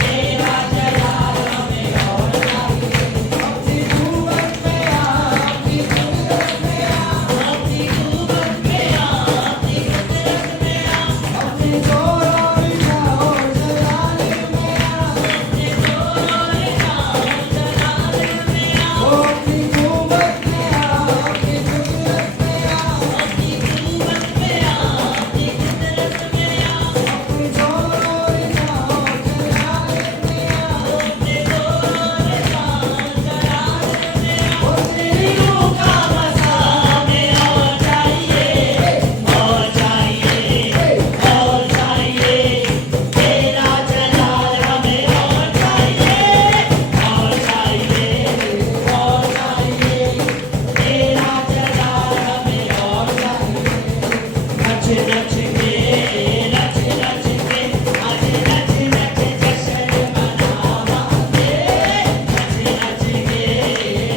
तेरा जलाल हमें, और चाहिए। अपनी कुव्वत में आ, अपनी कुदरत में आ, अपनी कुव्वत में आ, अपनी कुदरत में आ, अपने जोर और जाओ जलाल में आ, अपने जोर और जाओ जलाल में आ। ओ अपनी कुव्वत में आ, अपनी कुदरत में आ, अपनी कुव्वत में आ, अपनी कुदरत में आ, अपने जोर और जाओ जलाल में आ, अपने जोर और जाओ जलाल में आ। ओ तेरी रूह का मज़ा हमें और चाहिए, और चाहिए, और चाहिए तेरा जलाल हमें, और चाहिए, और चाहिए, और चाहिए तेरा जलाल हमें, और चाहिए। नच नच के, नच नच के, आज नच नच जश्न मनावांगे। नच नच के,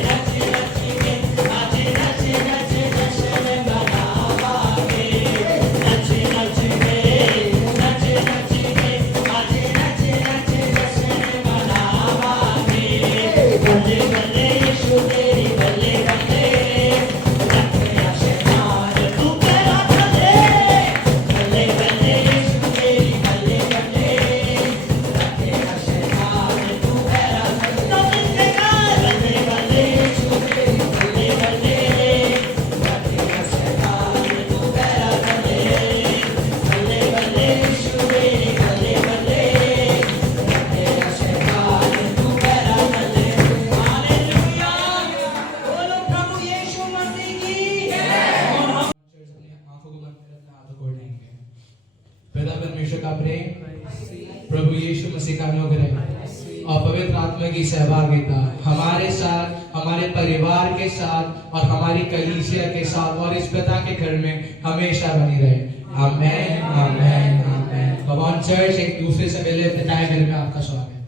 नच नच के, आज नच नच जश्न मनावांगे। नच नच के, नच नच के, आज नच नच जश्न मनावांगे। बल्ले बल्ले यीशु तेरी बल्ले बल्ले, रखे आशीर्वाद तू मेरा बल्ले। बल्ले बल्ले यीशु तेरी बल्ले बल्ले, रखे आशीर्वाद तू मेरा बल्ले। तो मिलके गाएं। बल्ले बल्ले यीशु तेरी बल्ले बल्ले, रखे आशीर्वाद तू मेरा बल्ले। बल्ले बल्ले यीशु तेरी बल्ले बल्ले, रखे आशीर्वाद तू मेरा बल्ले। हालेलुया। बोलो प्रभु यीशु मसीह की और हम अपनी आंखों को बंद कर अपने हाथों को उठाएंगे। पिता परमेश्वर का प्रेम, प्रभु यीशु मसीह का अनुग्रह और पवित्र आत्मा की सहभागिता हमारे साथ, हमारे परिवार के साथ और हमारी कलीसिया के साथ और इस पिता के घर में हमेशा बनी रहे। आमेन, आमेन, आमेन। भगवान चर्च एक दूसरे से मिले पिता के घर में आपका स्वागत है।